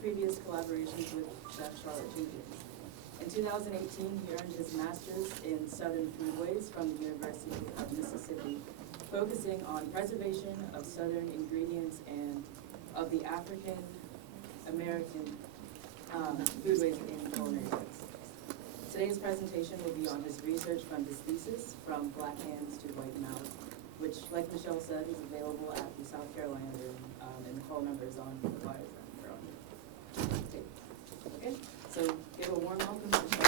previous collaborations with Chef Charlotte Jenkins. In 2018, he earned his master's in Southern Foodways from the University of Mississippi, focusing on preservation of Southern ingredients and of the African American foodways in culinary arts. Today's presentation will be on his research from his thesis, From Black Hands to White Mouths, which, like Michelle said, is available at the South Carolina room, and the call number is on the flyers that are on here. Okay, so give a warm welcome to Michelle.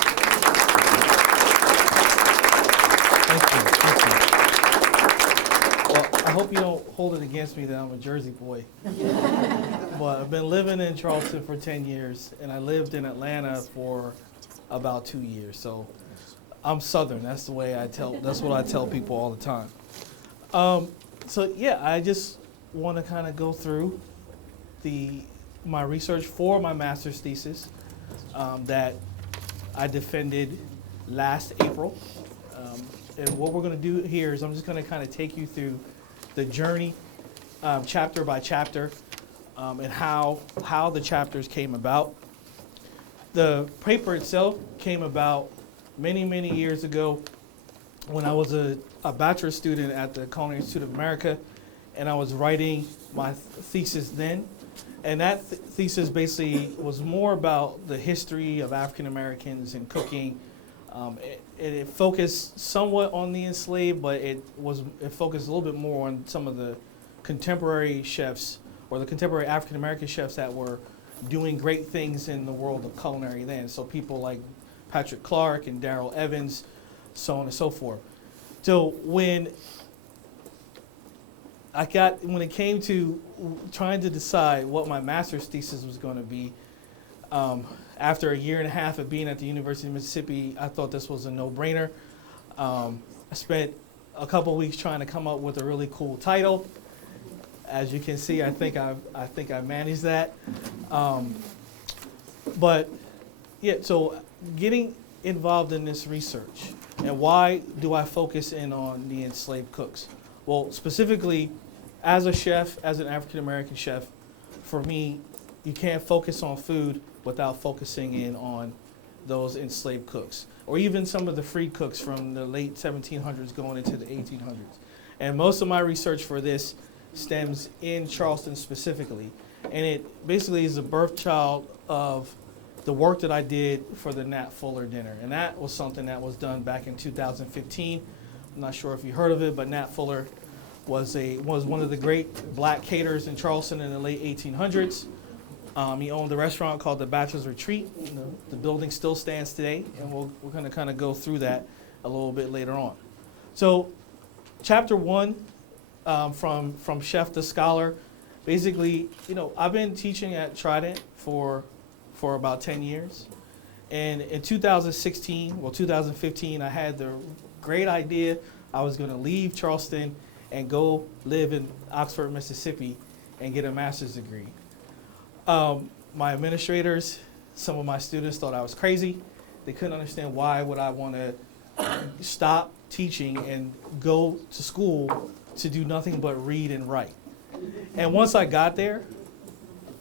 Thank you. Well, I hope you don't hold it against me that I'm a Jersey boy. But I've been living in Charleston for 10 years, and I lived in Atlanta for about 2 years. So I'm Southern. That's the way that's what I tell people all the time. So yeah, I just want to kind of go through my research for my master's thesis that I defended last April. And what we're going to do here is I'm just going to kind of take you through the journey, chapter by chapter, and how the chapters came about. The paper itself came about many, many years ago when I was a bachelor's student at the Culinary Institute of America, and I was writing my thesis then. And that thesis basically was more about the history of African Americans in cooking. It focused somewhat on the enslaved, but it focused a little bit more on some of the contemporary chefs, or the contemporary African American chefs that were doing great things in the world of culinary then. So people like Patrick Clark and Darrell Evans, so on and so forth. So when it came to trying to decide what my master's thesis was going to be, after a year and a half of being at the University of Mississippi, I thought this was a no-brainer. I spent a couple weeks trying to come up with a really cool title. As you can see, I think I managed that. But yeah, so getting involved in this research, and why do I focus in on the enslaved cooks? Well, specifically, as a chef, as an African American chef, for me, you can't focus on food without focusing in on those enslaved cooks, or even some of the freed cooks from the late 1700s going into the 1800s. And most of my research for this stems in Charleston specifically, and it basically is a birth child of the work that I did for the NAT Fuller dinner. And that was something that was done back in 2015. I'm not sure if you heard of it, but NAT Fuller was one of the great black caterers in Charleston in the late 1800s. He owned a restaurant called the Bachelor's Retreat. The building still stands today, and we're going to kind of go through that a little bit later on. So chapter 1, from chef to scholar, basically, I've been teaching at Trident for about 10 years. And in 2015, I had the great idea I was going to leave Charleston and go live in Oxford, Mississippi, and get a master's degree. My administrators, some of my students thought I was crazy. They couldn't understand why would I want to stop teaching and go to school to do nothing but read and write. And once I got there,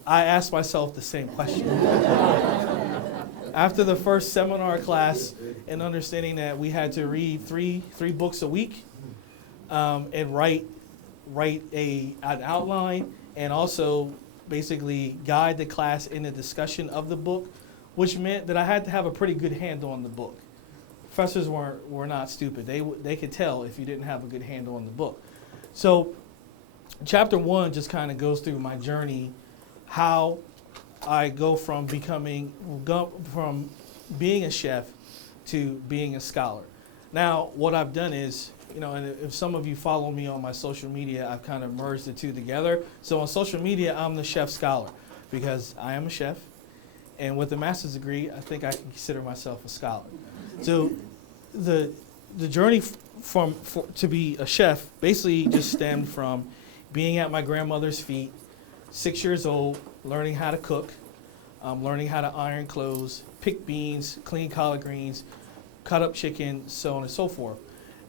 I asked myself the same question. After the first seminar class, and understanding that we had to read three books a week, and write an outline, and also basically guide the class in the discussion of the book, which meant that I had to have a pretty good handle on the book. Professors were not stupid. They could tell if you didn't have a good handle on the book. So chapter 1 just kind of goes through my journey, how I go from being a chef to being a scholar. Now, what I've done is, and if some of you follow me on my social media, I've kind of merged the two together. So on social media, I'm the chef scholar because I am a chef. And with a master's degree, I think I can consider myself a scholar. So the journey to be a chef basically just stemmed from being at my grandmother's feet, 6 years old, learning how to cook, learning how to iron clothes, pick beans, clean collard greens, cut up chicken, so on and so forth.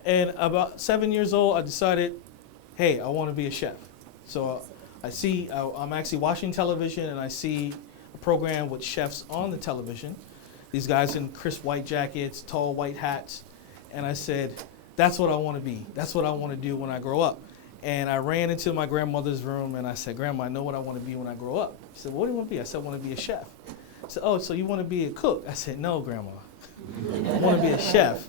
And about 7 years old, I decided, hey, I want to be a chef. So I'm actually watching television, and I see a program with chefs on the television, these guys in crisp white jackets, tall white hats, and I said, that's what I want to be. That's what I want to do when I grow up. And I ran into my grandmother's room and I said, Grandma, I know what I want to be when I grow up. She said, what do you want to be? I said, I want to be a chef. I said, oh, so you want to be a cook? I said, no, Grandma. I want to be a chef.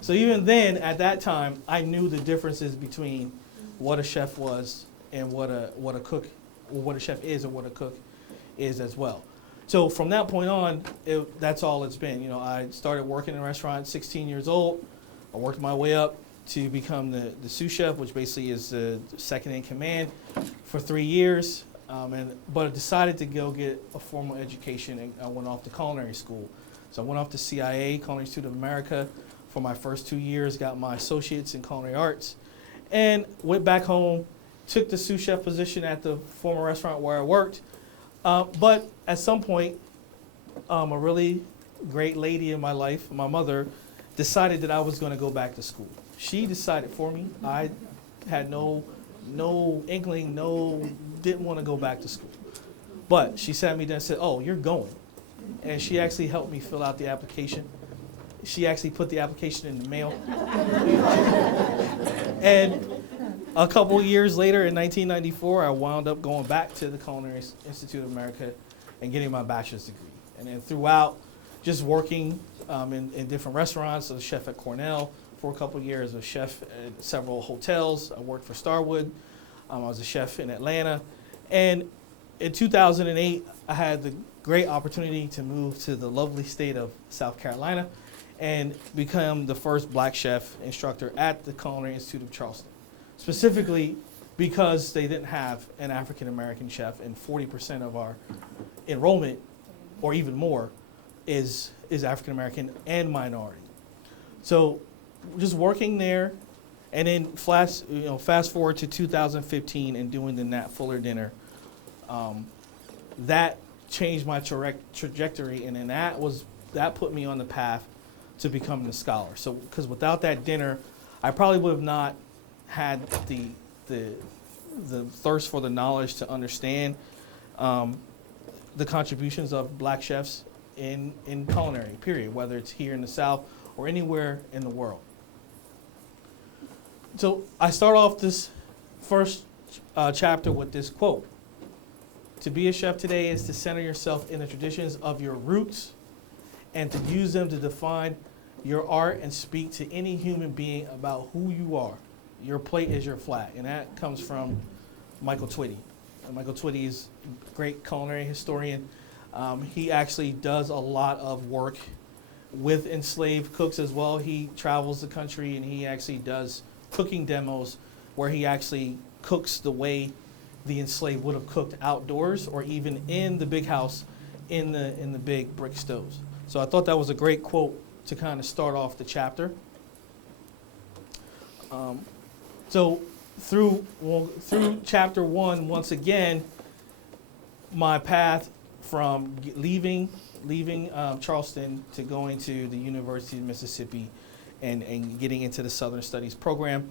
So even then, at that time, I knew the differences between what a chef was and what a cook, or what a chef is and what a cook is as well. So from that point on, that's all it's been. You know, I started working in a restaurant at 16 years old. I worked my way up to become the sous chef, which basically is the second in command, for 3 years. But I decided to go get a formal education, and I went off to culinary school. So I went off to CIA, Culinary Institute of America, for my first 2 years, got my associates in culinary arts, and went back home, took the sous chef position at the former restaurant where I worked. But at some point, a really great lady in my life, my mother, decided that I was going to go back to school. She decided for me. I had no inkling, didn't want to go back to school. But she sat me down and said, oh, you're going. And she actually helped me fill out the application. She actually put the application in the mail. And a couple of years later, in 1994, I wound up going back to the Culinary Institute of America and getting my bachelor's degree. And then throughout, just working in different restaurants, as a chef at Cornell for a couple of years, a chef at several hotels. I worked for Starwood. I was a chef in Atlanta. And in 2008, I had the great opportunity to move to the lovely state of South Carolina and become the first black chef instructor at the Culinary Institute of Charleston, specifically because they didn't have an African-American chef, and 40% of our enrollment, or even more, is African-American and minority. So just working there, and then fast forward to 2015 and doing the Nat Fuller dinner, that changed my trajectory, and then that put me on the path to becoming a scholar. So, because without that dinner, I probably would have not had the thirst for the knowledge to understand the contributions of black chefs in culinary, period, whether it's here in the South or anywhere in the world. So I start off this first chapter with this quote. To be a chef today is to center yourself in the traditions of your roots and to use them to define your art and speak to any human being about who you are. Your plate is your flag. And that comes from Michael Twitty. Michael Twitty is a great culinary historian. He actually does a lot of work with enslaved cooks as well. He travels the country and he actually does cooking demos where he actually cooks the way the enslaved would have cooked outdoors or even in the big house in the big brick stoves. So I thought that was a great quote to kind of start off the chapter. So through chapter 1, once again, my path from leaving Charleston to going to the University of Mississippi and getting into the Southern Studies program.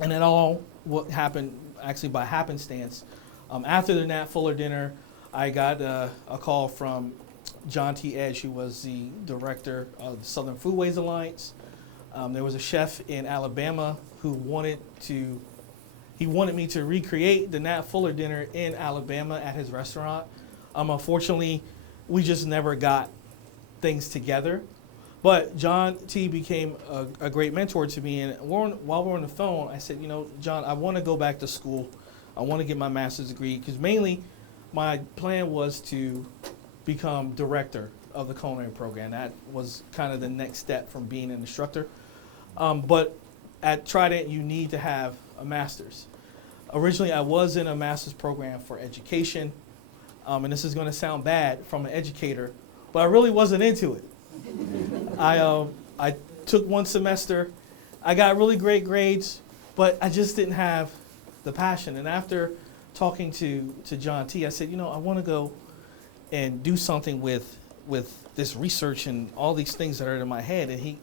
And it all what happened actually by happenstance. After the Nat Fuller dinner, I got a call from John T. Edge, who was the director of the Southern Foodways Alliance. There was a chef in Alabama who wanted me to recreate the Nat Fuller dinner in Alabama at his restaurant. Unfortunately, we just never got things together. But John T. became a great mentor to me, and while we were on the phone, I said, John, I want to go back to school. I want to get my master's degree, because mainly my plan was to become director of the culinary program. That was kind of the next step from being an instructor. But at Trident, you need to have a master's. Originally, I was in a master's program for education, and this is going to sound bad from an educator, but I really wasn't into it. I took one semester, I got really great grades, but I just didn't have the passion. And after talking to John T., I said, I want to go and do something with this research and all these things that are in my head. And he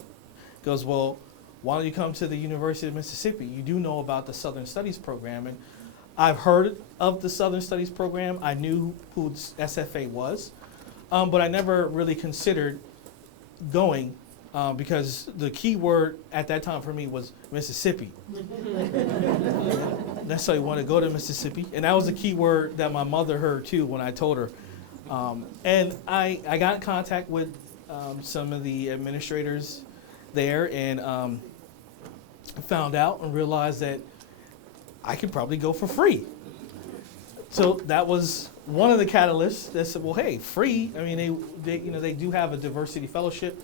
goes, well, why don't you come to the University of Mississippi? You do know about the Southern Studies program. And I've heard of the Southern Studies program. I knew who SFA was, but I never really considered going because the key word at that time for me was Mississippi. Necessarily want to go to Mississippi, and that was the key word that my mother heard too when I told her. And I got in contact with some of the administrators there and found out and realized that I could probably go for free. So that was one of the catalysts that said, well, hey, free. I mean, they do have a diversity fellowship,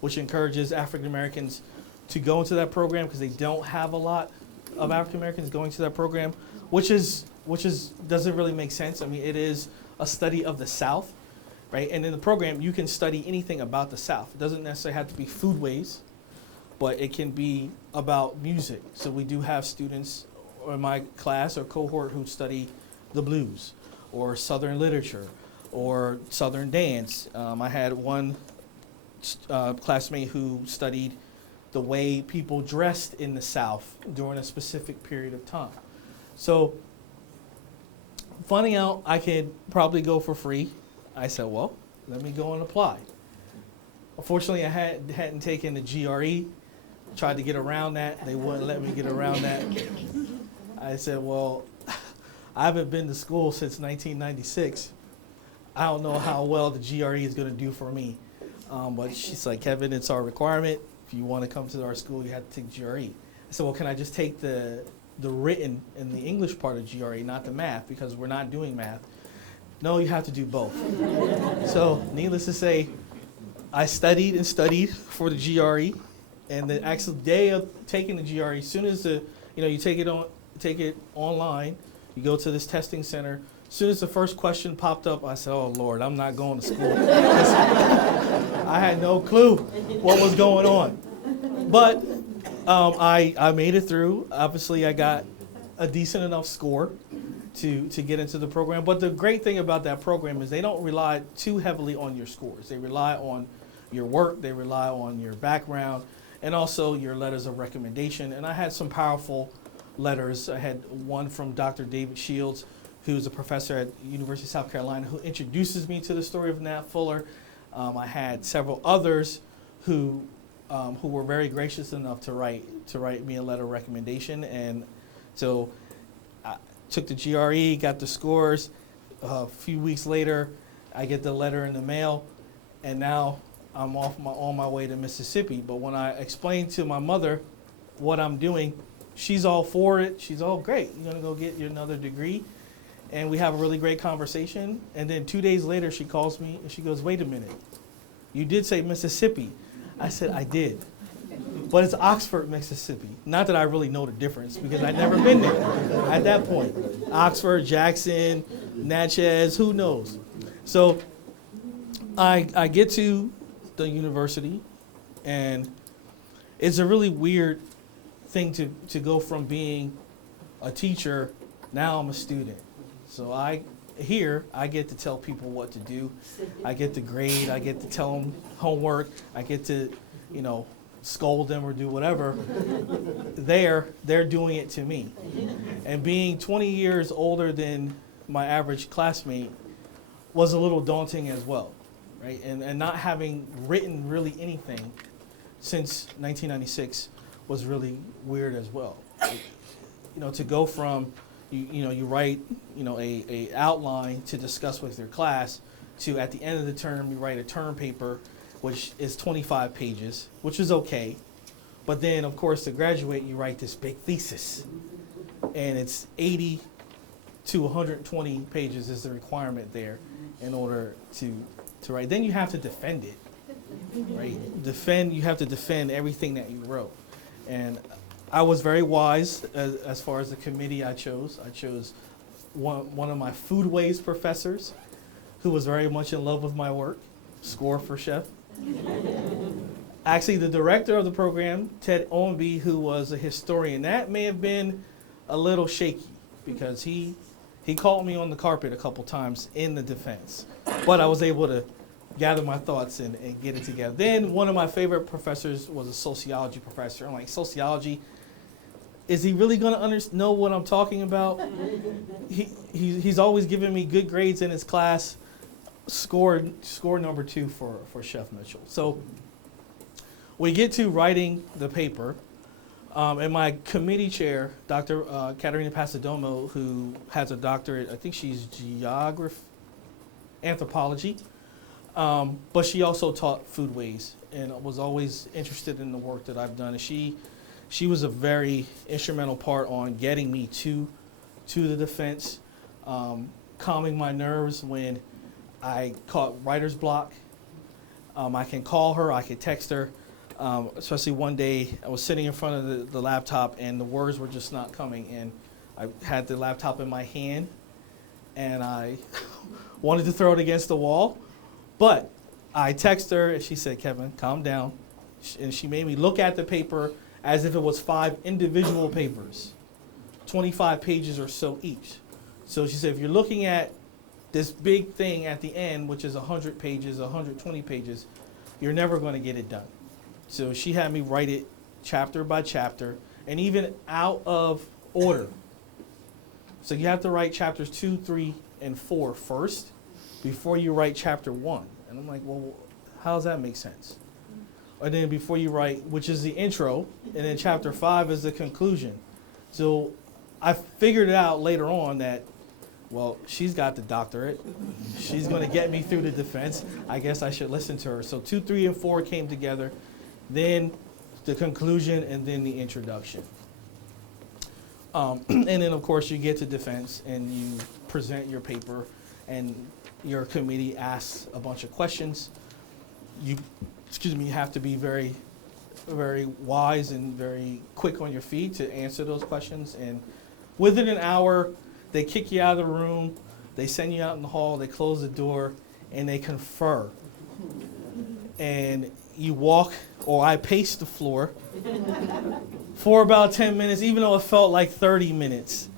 which encourages African Americans to go into that program because they don't have a lot of African Americans going to that program, which doesn't really make sense. I mean, it is a study of the South, right? And in the program, you can study anything about the South. It doesn't necessarily have to be foodways, but it can be about music. So we do have students in my class or cohort who study the blues or Southern literature or Southern dance. I had one classmate who studied the way people dressed in the South during a specific period of time. So finding out I could probably go for free, I said, well, let me go and apply. Unfortunately, I hadn't taken the GRE, tried to get around that. They wouldn't let me get around that. I said, well, I haven't been to school since 1996. I don't know how well the GRE is going to do for me. But she's like, Kevin, it's our requirement. If you want to come to our school, you have to take GRE. I said, well, can I just take the written and the English part of GRE, not the math, because we're not doing math. No, you have to do both. So needless to say, I studied and studied for the GRE, and the actual day of taking the GRE, as soon as you take it online, you go to this testing center. As soon as the first question popped up, I said, oh, Lord, I'm not going to school. I had no clue what was going on. But I made it through. Obviously, I got a decent enough score to get into the program. But the great thing about that program is they don't rely too heavily on your scores. They rely on your work. They rely on your background and also your letters of recommendation. And I had some powerful letters. I had one from Dr. David Shields, who's a professor at University of South Carolina, who introduces me to the story of NAT Fuller. I had several others who were very gracious enough to write me a letter of recommendation. And so I took the GRE, got the scores. A few weeks later, I get the letter in the mail, and now I'm on my way to Mississippi. But when I explained to my mother what I'm doing, she's all for it. She's all great. You're gonna go get your another degree. And we have a really great conversation. And then 2 days later, she calls me and she goes, wait a minute, you did say Mississippi. I said, I did. But it's Oxford, Mississippi. Not that I really know the difference because I'd never been there at that point. Oxford, Jackson, Natchez, who knows? So I get to the university, and it's a really weird thing to go from being a teacher, now I'm a student. So I get to tell people what to do. I get to grade. I get to tell them homework. I get to, scold them or do whatever. They're doing it to me. And being 20 years older than my average classmate was a little daunting as well, right? And not having written really anything since 1996 was really weird as well. To go from you write a outline to discuss with your class to at the end of the term you write a term paper which is 25 pages, which is okay. But then of course to graduate you write this big thesis, and it's 80 to 120 pages is the requirement there in order to write. Then you have to defend it, right? You have to defend everything that you wrote. And I was very wise as far as the committee I chose. I chose one of my foodways professors who was very much in love with my work, score for chef. Actually, the director of the program, Ted Owenby, who was a historian, that may have been a little shaky because he called me on the carpet a couple times in the defense. But I was able to gather my thoughts and get it together. Then one of my favorite professors was a sociology professor. I'm like, sociology? is he really going to know what I'm talking about? He's always giving me good grades in his class. Score number 2 for Chef Mitchell. So we get to writing the paper, and my committee chair, Dr. Katerina Pasadomo, who has a doctorate, I think she's anthropology, but she also taught foodways and was always interested in the work that I've done. And she was a very instrumental part on getting me to the defense, calming my nerves when I caught writer's block. I can call her, I can text her, especially one day I was sitting in front of the laptop and the words were just not coming, and I had the laptop in my hand and I wanted to throw it against the wall, but I texted her and she said, "Kevin, calm down." And she made me look at the paper as if it was 5 individual papers, 25 pages or so each. So she said, if you're looking at this big thing at the end, which is 100 pages, 120 pages, you're never going to get it done. So she had me write it chapter by chapter, and even out of order. So you have to write chapters 2, 3, and 4 first before you write chapter 1. And I'm like, well, how does that make sense? And then before you write, which is the intro, and then chapter 5 is the conclusion. So I figured it out later on that, well, she's got the doctorate. She's going to get me through the defense. I guess I should listen to her. So 2, 3, and 4 came together, then the conclusion, and then the introduction. And then, of course, you get to defense, and you present your paper, and your committee asks a bunch of questions. You have to be very, very wise and very quick on your feet to answer those questions. And within an hour, they kick you out of the room, they send you out in the hall, they close the door, and they confer. And you walk, or I pace the floor for about 10 minutes, even though it felt like 30 minutes.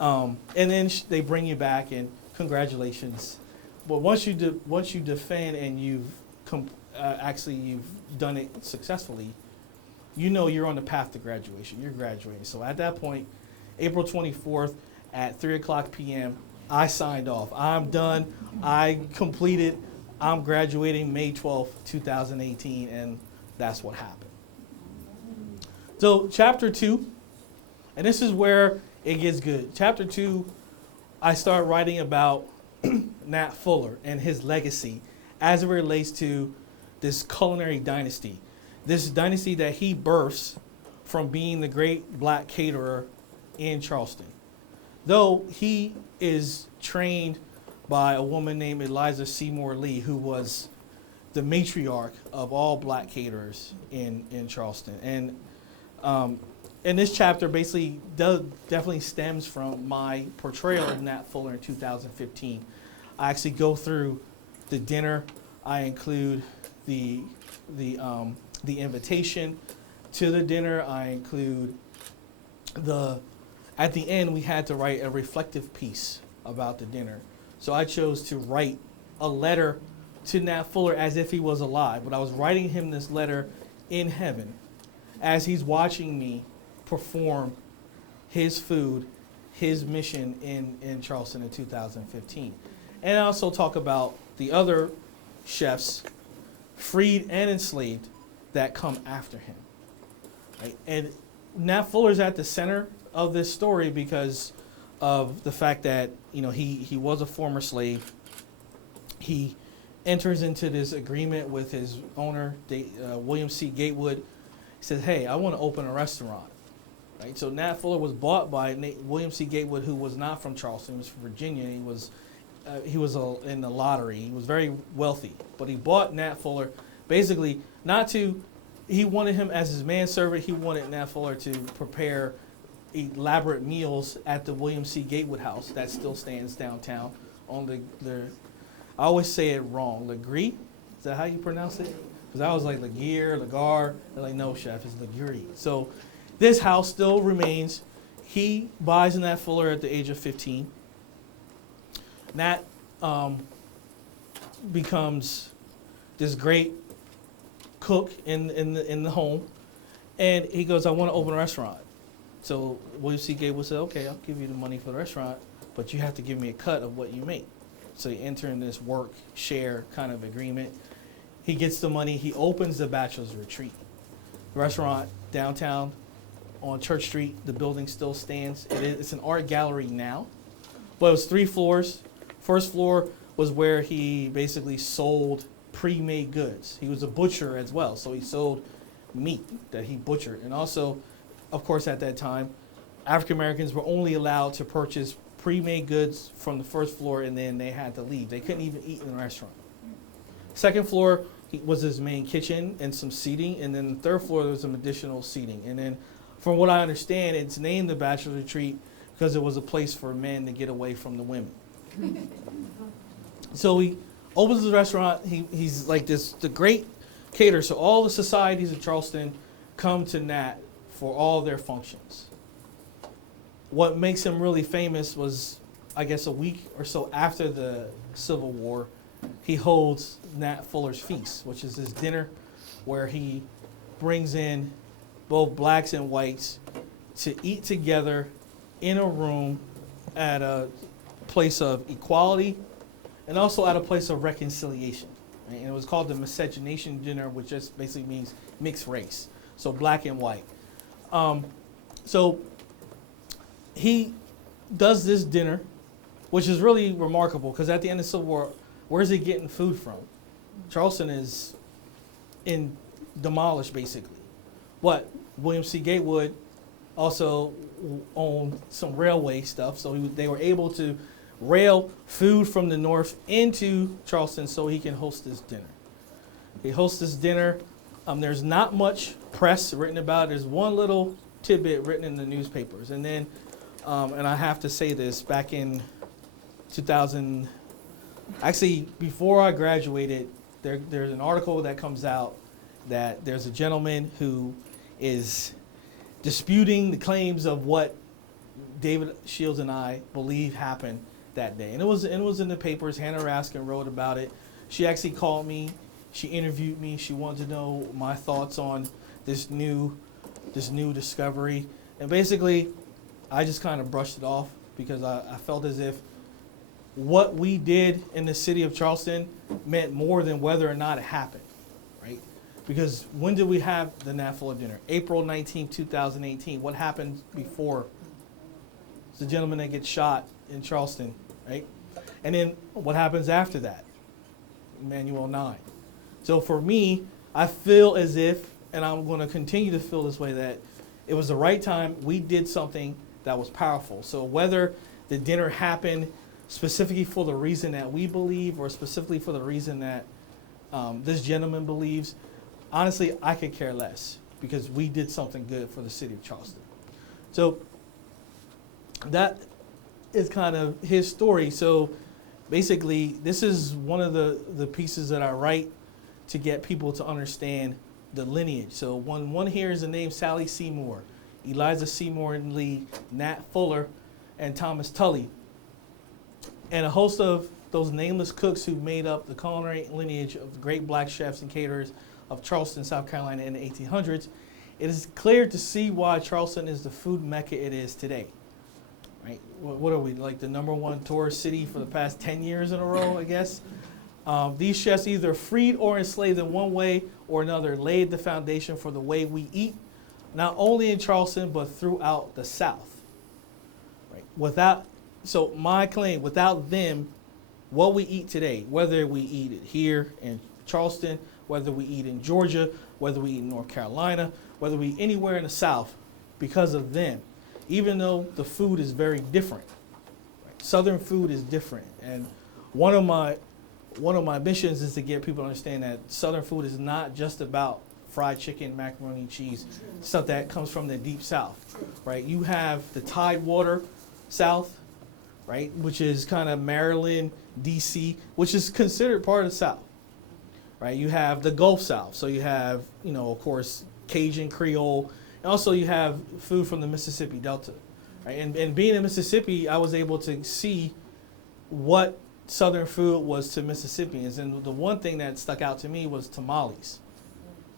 And then they bring you back, and congratulations. But once you defend and you've done it successfully, you know you're on the path to graduation. You're graduating. So at that point, April 24th at 3:00 p.m., I signed off. I'm done. I completed. I'm graduating May 12th, 2018, and that's what happened. So chapter 2, and this is where it gets good. Chapter 2, I start writing about Nat Fuller and his legacy as it relates to this culinary dynasty. This dynasty that he births from being the great black caterer in Charleston. Though he is trained by a woman named Eliza Seymour Lee, who was the matriarch of all black caterers in Charleston. And this chapter basically definitely stems from my portrayal of Nat Fuller in 2015. I actually go through the dinner. I include the invitation to the dinner. I include at the end, we had to write a reflective piece about the dinner. So I chose to write a letter to Nat Fuller as if he was alive, but I was writing him this letter in heaven as he's watching me perform his food, his mission in Charleston in 2015. And I also talk about the other chefs, freed and enslaved, that come after him. Right? And Nat Fuller's at the center of this story because of the fact that he was a former slave. He enters into this agreement with his owner, William C. Gatewood. He says, "Hey, I want to open a restaurant." Right? So Nat Fuller was bought by William C. Gatewood, who was not from Charleston. He was from Virginia. He was in the lottery. He was very wealthy, but he bought Nat Fuller basically he wanted him as his manservant. He wanted Nat Fuller to prepare elaborate meals at the William C. Gatewood house that still stands downtown on I always say it wrong. Legree? Is that how you pronounce it? Because I was like Lagar. They're like, no, chef, it's Legree. So this house still remains. He buys Nat Fuller at the age of 15. Nat becomes this great cook in the home, and he goes, "I want to open a restaurant." So William C. Gatewood said, okay, I'll give you the money for the restaurant, but you have to give me a cut of what you make. So you enter in this work share kind of agreement. He gets the money. He opens the Bachelor's Retreat restaurant downtown on Church Street. The building still stands. It's an art gallery now, but it was 3 floors. First floor was where he basically sold pre-made goods. He was a butcher as well, so he sold meat that he butchered. And also, of course, at that time, African Americans were only allowed to purchase pre-made goods from the first floor, and then they had to leave. They couldn't even eat in the restaurant. Second floor was his main kitchen and some seating, and then the third floor there was some additional seating. And then, from what I understand, it's named the Bachelor Retreat because it was a place for men to get away from the women. So he opens the restaurant. He's like the great caterer. So all the societies in Charleston come to NAT for all their functions. What makes him really famous was, I guess, a week or so after the Civil War, he holds NAT Fuller's Feast, which is this dinner where he brings in both blacks and whites to eat together in a room at a place of equality and also at a place of reconciliation. Right? And it was called the miscegenation dinner, which just basically means mixed race, so black and white. So he does this dinner, which is really remarkable because at the end of the Civil War, where's he getting food from? Charleston is demolished basically. But William C. Gatewood also owned some railway stuff, so they were able to rail food from the north into Charleston so he can host this dinner. He hosts this dinner. There's not much press written about it. There's one little tidbit written in the newspapers. And then, and I have to say this, back in 2000, actually before I graduated, there's an article that comes out that there's a gentleman who is disputing the claims of what David Shields and I believe happened that day. And it was in the papers. Hannah Raskin wrote about it. She actually called me. She interviewed me. She wanted to know my thoughts on this new discovery. And basically, I just kind of brushed it off because I felt as if what we did in the city of Charleston meant more than whether or not it happened, right? Because when did we have the NAT Fuller dinner? April 19, 2018. What happened before? It's the gentleman that gets shot in Charleston, right? And then what happens after that? Emmanuel 9. So for me, I feel as if, and I'm going to continue to feel this way, that it was the right time. We did something that was powerful. So whether the dinner happened specifically for the reason that we believe or specifically for the reason that this gentleman believes, honestly, I could care less because we did something good for the city of Charleston. So that is kind of his story. So basically, this is one of the pieces that I write to get people to understand the lineage. So one here is the name Sally Seymour, Eliza Seymour and Lee, Nat Fuller, and Thomas Tully. And a host of those nameless cooks who made up the culinary lineage of the great black chefs and caterers of Charleston, South Carolina in the 1800s. It is clear to see why Charleston is the food mecca it is today. Right? What are we, like the #1 tourist city for the past 10 years in a row, I guess? These chefs either freed or enslaved in one way or another, laid the foundation for the way we eat, not only in Charleston, but throughout the South. Right? So my claim, without them, what we eat today, whether we eat it here in Charleston, whether we eat in Georgia, whether we eat in North Carolina, whether we eat anywhere in the South, because of them, even though the food is very different. Right? Southern food is different. And one of my missions is to get people to understand that Southern food is not just about fried chicken, macaroni and cheese, stuff that comes from the deep South, right? You have the Tidewater South, right, which is kind of Maryland, D.C., which is considered part of the South, right? You have the Gulf South, so you have, of course, Cajun Creole, and also you have food from the Mississippi Delta, right? And being in Mississippi, I was able to see what Southern food was to Mississippians, and the one thing that stuck out to me was tamales,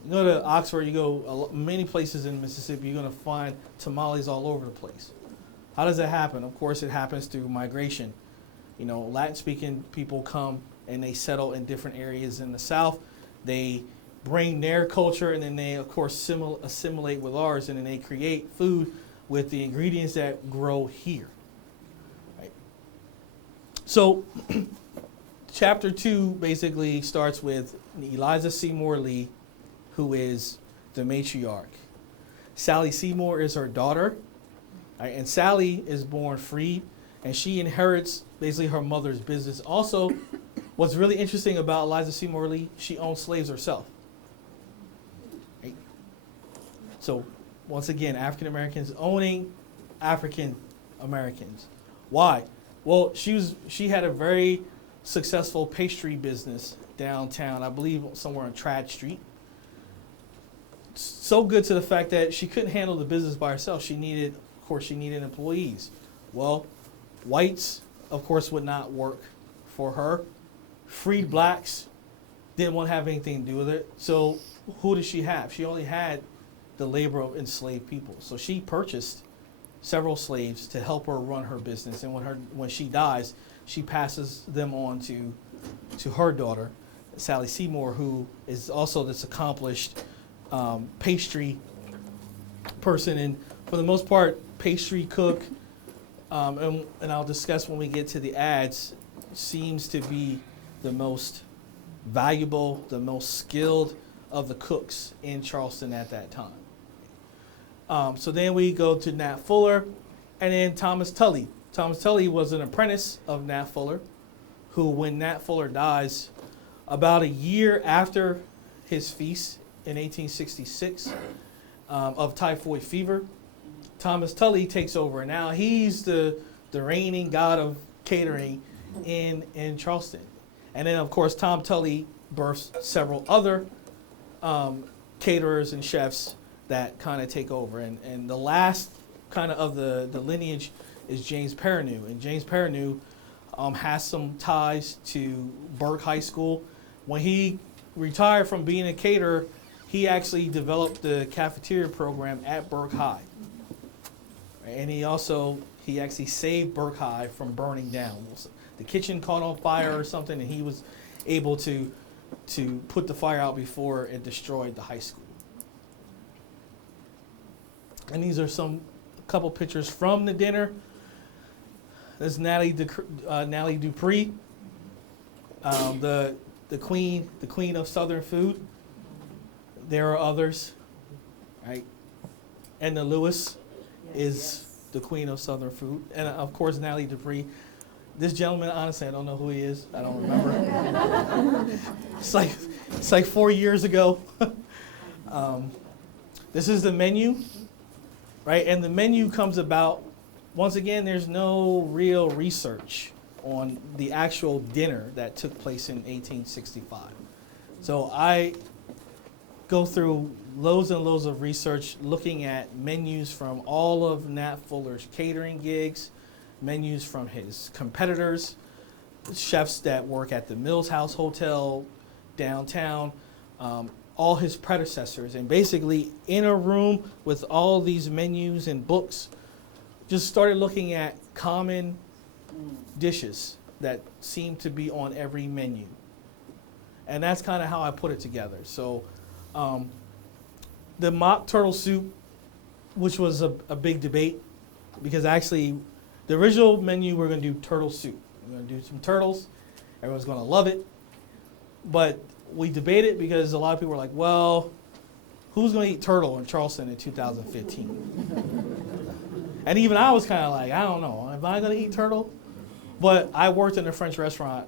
You go to Oxford, you go many places in Mississippi, you're going to find tamales all over the place. How does that happen? Of course, it happens through migration. You know, Latin-speaking people come and they settle in different areas in the South. They bring their culture, and then they, of course, assimilate with ours, and then they create food with the ingredients that grow here. Right? So, chapter 2 basically starts with Eliza Seymour Lee, who is the matriarch. Sally Seymour is her daughter, right? And Sally is born free, and she inherits basically her mother's business. Also, what's really interesting about Eliza Seymour Lee, she owned slaves herself. Right? So, once again, African Americans owning African Americans. Why? Well, she had a very successful pastry business downtown, I believe somewhere on Trad Street. So good to the fact that she couldn't handle the business by herself. She needed employees. Well, whites, of course, would not work for her. Freed blacks didn't want to have anything to do with it. So who did she have? She only had the labor of enslaved people. So she purchased several slaves to help her run her business. And when she dies, she passes them on to her daughter, Sally Seymour, who is also this accomplished pastry person, and for the most part, pastry cook, and I'll discuss when we get to the ads, seems to be the most valuable, the most skilled of the cooks in Charleston at that time. So then we go to Nat Fuller, and then Thomas Tully. Thomas Tully was an apprentice of Nat Fuller, who, when Nat Fuller dies, about a year after his feast in 1866 of typhoid fever, Thomas Tully takes over. And now he's the reigning god of catering in Charleston. And then, of course, Tom Tully births several other caterers and chefs that kind of take over. And the last kind of the lineage is James Perrineau. And James Perrineau has some ties to Burke High School. When he retired from being a caterer, he actually developed the cafeteria program at Burke High. And he actually saved Burke High from burning down. The kitchen caught on fire or something, and he was able to put the fire out before it destroyed the high school. And these are a couple pictures from the dinner. There's Natalie Dupree, the queen of Southern food. There are others, right? Edna Lewis is the queen of Southern food, and of course Natalie Dupree. This gentleman, honestly, I don't know who he is. I don't remember. It's like 4 years ago. This is the menu, right? And the menu comes about. Once again, there's no real research on the actual dinner that took place in 1865. So I go through loads and loads of research looking at menus from all of Nat Fuller's catering gigs, menus from his competitors, chefs that work at the Mills House Hotel downtown, all his predecessors, and basically in a room with all these menus and books, just started looking at common dishes that seem to be on every menu. And that's kind of how I put it together. So the mock turtle soup, which was a big debate, because actually the original menu, we're going to do turtle soup. We're going to do some turtles. Everyone's going to love it. But we debated because a lot of people were like, well, who's going to eat turtle in Charleston in 2015? And even I was kind of like, I don't know. Am I going to eat turtle? But I worked in a French restaurant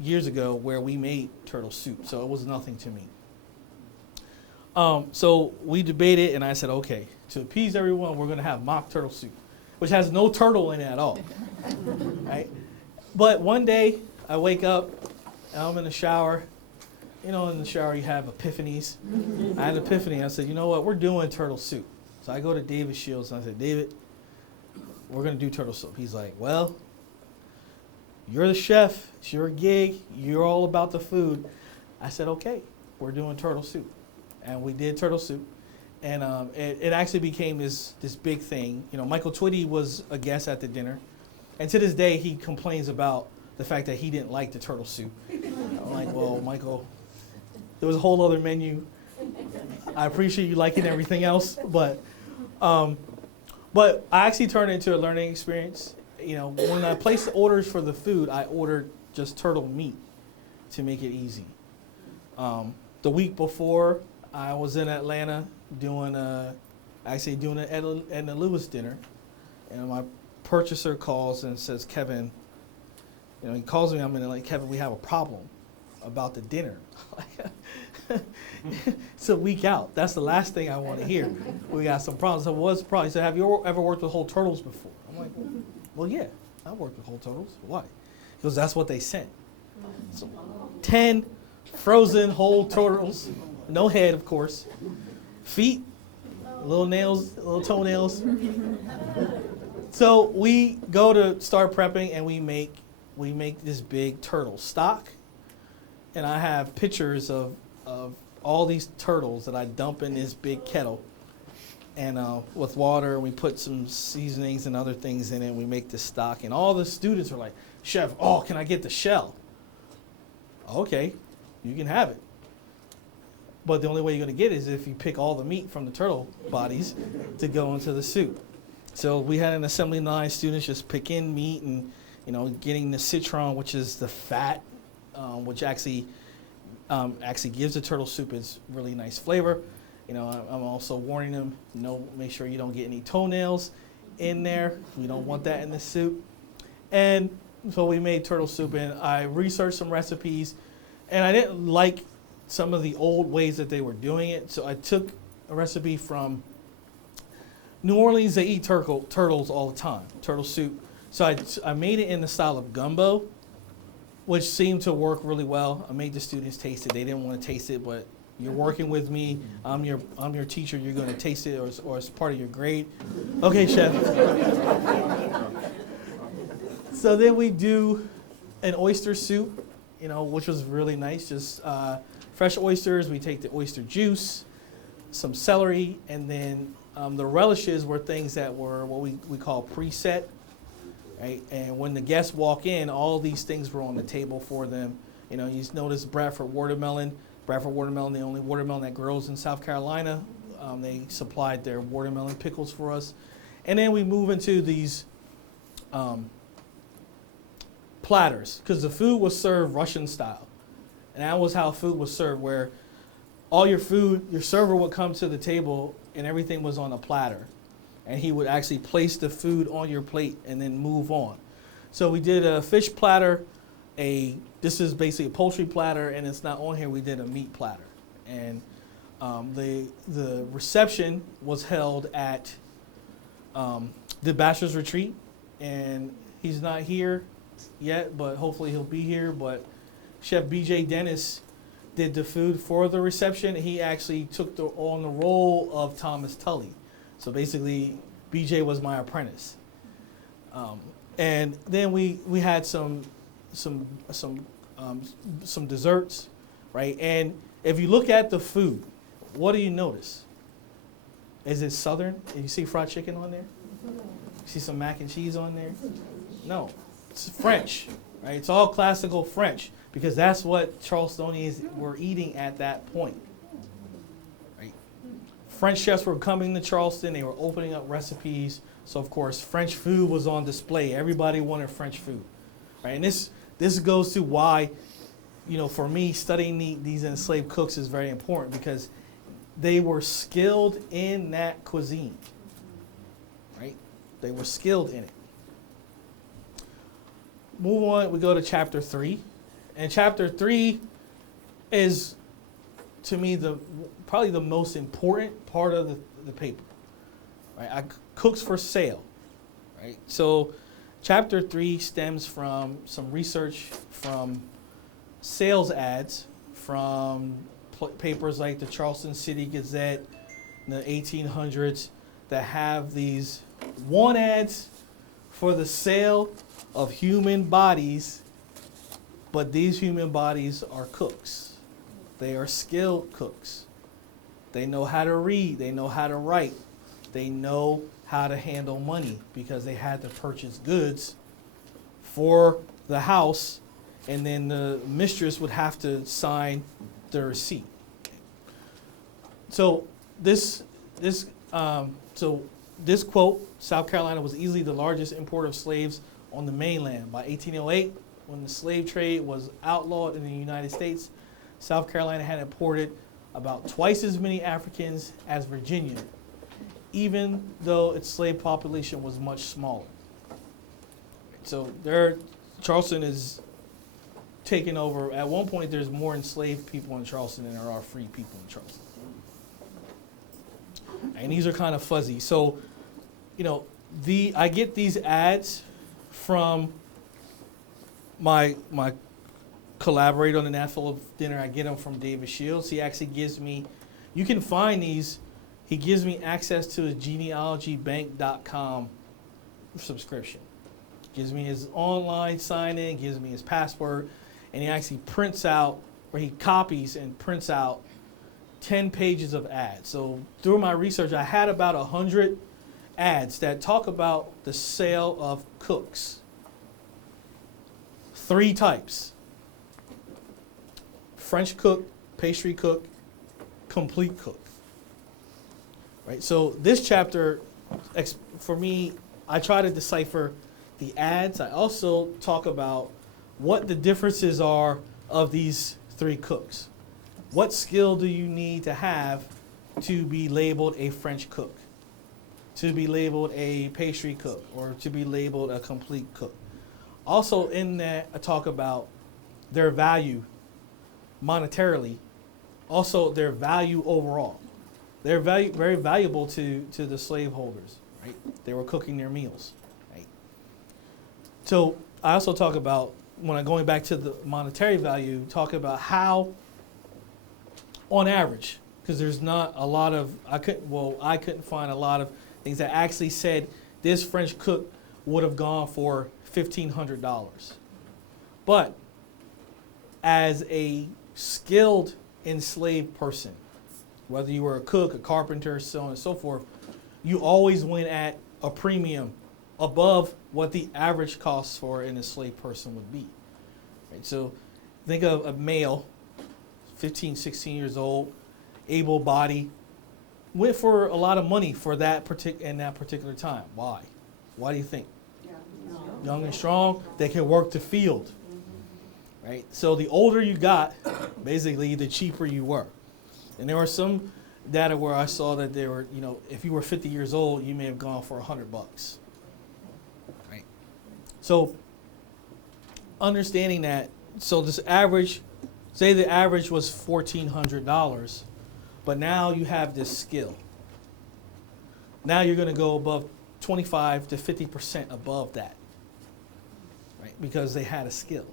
years ago where we made turtle soup, so it was nothing to me. So we debated, and I said, okay, to appease everyone, we're going to have mock turtle soup, which has no turtle in it at all. Right? But one day, I wake up, and I'm in the shower. You know, in the shower, you have epiphanies. I had an epiphany. I said, you know what? We're doing turtle soup. So I go to David Shields, and I said, David, we're going to do turtle soup. He's like, well, you're the chef. It's your gig. You're all about the food. I said, okay, we're doing turtle soup. and we did turtle soup. And it actually became this big thing. You know, Michael Twitty was a guest at the dinner, and to this day he complains about the fact that he didn't like the turtle soup. I'm like, well, Michael, there was a whole other menu. I appreciate you liking everything else, but I actually turned it into a learning experience. You know, when I placed orders for the food, I ordered just turtle meat to make it easy. The week before, I was in Atlanta doing an Edna Lewis dinner, and my purchaser calls and says, Kevin, you know, he calls me, I'm in like, Kevin, we have a problem about the dinner. It's a week out. That's the last thing I want to hear. We got some problems. So what's the problem? He said, have you ever worked with whole turtles before? I'm like, well, yeah, I've worked with whole turtles. Why? Because that's what they sent. So 10 frozen whole turtles, no head, of course, feet, little nails, little toenails. So we go to start prepping, and we make this big turtle stock, and I have pictures of all these turtles that I dump in this big kettle, and with water, we put some seasonings and other things in it, and we make this stock, and all the students are like, Chef, oh, can I get the shell? Okay, you can have it. But the only way you're going to get it is if you pick all the meat from the turtle bodies to go into the soup. So we had an assembly line, students just picking meat and, you know, getting the citron, which is the fat, which actually gives the turtle soup its really nice flavor. You know, I'm also warning them, you know, make sure you don't get any toenails in there. We don't want that in the soup. And so we made turtle soup, and I researched some recipes, and I didn't like some of the old ways that they were doing it. So I took a recipe from New Orleans. They eat turtles all the time, turtle soup. So I made it in the style of gumbo, which seemed to work really well. I made the students taste it. They didn't want to taste it, but you're working with me. I'm your teacher. You're going to taste it, or it's part of your grade. Okay, chef. So then we do an oyster soup, you know, which was really nice. Just fresh oysters. We take the oyster juice, some celery, and then the relishes were things that were what we call preset. Right? And when the guests walk in, all these things were on the table for them. You know, you notice Bradford watermelon. Bradford watermelon, the only watermelon that grows in South Carolina. They supplied their watermelon pickles for us. And then we move into these platters, because the food was served Russian style. And that was how food was served, where all your food, your server would come to the table and everything was on a platter. And he would actually place the food on your plate and then move on. So we did a fish platter, this is basically a poultry platter, and it's not on here, we did a meat platter. And the reception was held at the Bachelor's Retreat, and he's not here yet, but hopefully he'll be here. But Chef BJ Dennis did the food for the reception. He actually took on the role of Thomas Tully. So basically, BJ was my apprentice. And then we had some desserts, right? And if you look at the food, what do you notice? Is it Southern? You see fried chicken on there? You see some mac and cheese on there? No, it's French, right? It's all classical French, because that's what Charlestonians were eating at that point. French chefs were coming to Charleston. They were opening up recipes. So, of course, French food was on display. Everybody wanted French food, right? And this goes to why, you know, for me, studying these enslaved cooks is very important, because they were skilled in that cuisine, right? They were skilled in it. Move on. We go to chapter 3. And chapter 3 is, to me, probably the most important part of the paper, right? Cooks for sale, right? So chapter 3 stems from some research from sales ads from papers like the Charleston City Gazette in the 1800s that have these want ads for the sale of human bodies, but these human bodies are cooks. They are skilled cooks. They know how to read. They know how to write. They know how to handle money because they had to purchase goods for the house, and then the mistress would have to sign the receipt. So this quote, South Carolina was easily the largest importer of slaves on the mainland. By 1808, when the slave trade was outlawed in the United States, South Carolina had imported about twice as many Africans as Virginia, even though its slave population was much smaller. So Charleston is taking over. At one point, there's more enslaved people in Charleston than there are free people in Charleston. And these are kind of fuzzy. So, I get these ads from my collaborator on the NAT Fuller dinner. I get them from David Shields. He actually gives me, you can find these. He gives me access to his genealogybank.com subscription. Gives me his online sign-in, gives me his password, and he actually prints out, or he copies and prints out 10 pages of ads. So through my research, I had about 100 ads that talk about the sale of cooks. 3 types: French cook, pastry cook, complete cook. Right. So this chapter, for me, I try to decipher the ads. I also talk about what the differences are of these 3 cooks. What skill do you need to have to be labeled a French cook, to be labeled a pastry cook, or to be labeled a complete cook? Also in that, I talk about their value monetarily, also their value overall. They're very valuable to the slaveholders, right? They were cooking their meals, right? So I also talk about, when I'm going back to the monetary value, talk about how, on average, because there's not a lot of, I couldn't find a lot of things that actually said this French cook would have gone for $1,500. But as a skilled enslaved person, whether you were a cook, a carpenter, so on and so forth, you always went at a premium above what the average cost for an enslaved person would be. Right? So think of a male, 15, 16 years old, able-bodied, went for a lot of money for that particular time. Why? Why do you think? Young and strong, they can work the field. Right? So the older you got, basically, the cheaper you were. And there were some data where I saw that there were, if you were 50 years old, you may have gone for $100. Right? So understanding that, so this average, say the average was $1,400, but now you have this skill. Now you're going to go above 25 to 50% above that, right? Because they had a skill,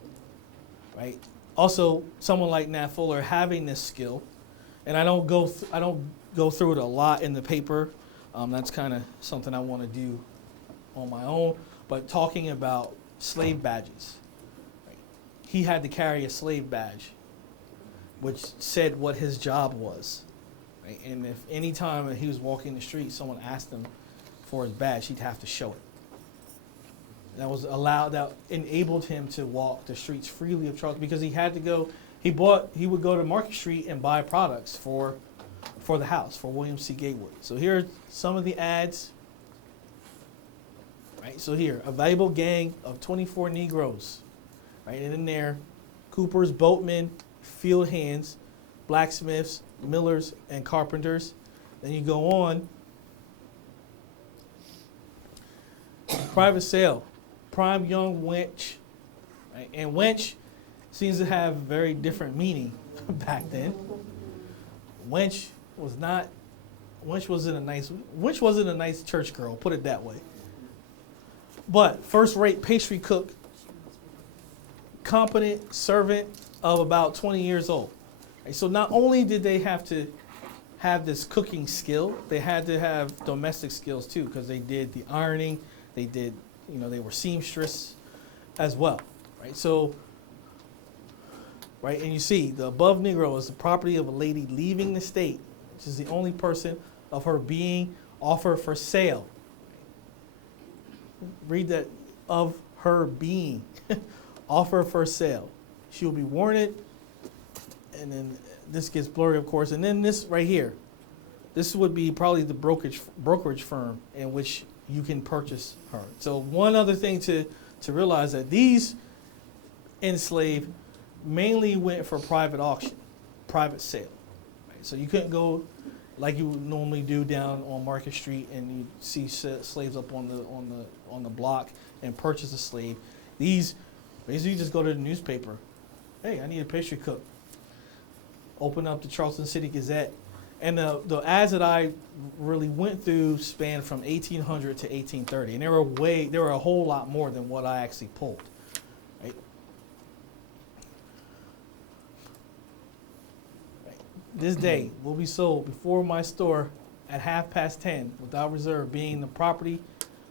right? Also, someone like Nat Fuller having this skill, and I don't go through it a lot in the paper. That's kind of something I want to do on my own. But talking about slave badges, right? He had to carry a slave badge, which said what his job was, right? And if any time he was walking the street, someone asked him for his badge, he'd have to show it. That enabled him to walk the streets freely of Charleston, because he had to go. He would go to Market Street and buy products for the house, for William C. Gatewood. So here are some of the ads. Right. So here, a valuable gang of 24 Negroes. Right. And in there, coopers, boatmen, field hands, blacksmiths, millers, and carpenters. Then you go on. Private sale, prime young wench. Right. And wench seems to have very different meaning back then. Wench wasn't a nice church girl, put it that way. But first-rate pastry cook, competent servant of about 20 years old. Right, so not only did they have to have this cooking skill, they had to have domestic skills too, because they did the ironing, they were seamstress as well. Right, so. Right, and you see, the above Negro is the property of a lady leaving the state which is the only person of her being offered for sale. Read that, of her being offered for sale. She will be warranted, and then this gets blurry, of course, and then this right here. This would be probably the brokerage firm in which you can purchase her. So one other thing to realize that these enslaved mainly went for private auction, private sale. Right? So you couldn't go like you would normally do down on Market Street and you see slaves up on the block and purchase a slave. These basically just go to the newspaper. Hey, I need a pastry cook. Open up the Charleston City Gazette. And the ads that I really went through spanned from 1800 to 1830, and there were a whole lot more than what I actually pulled. Right? Right. This day will be sold before my store at 10:30 without reserve, being the property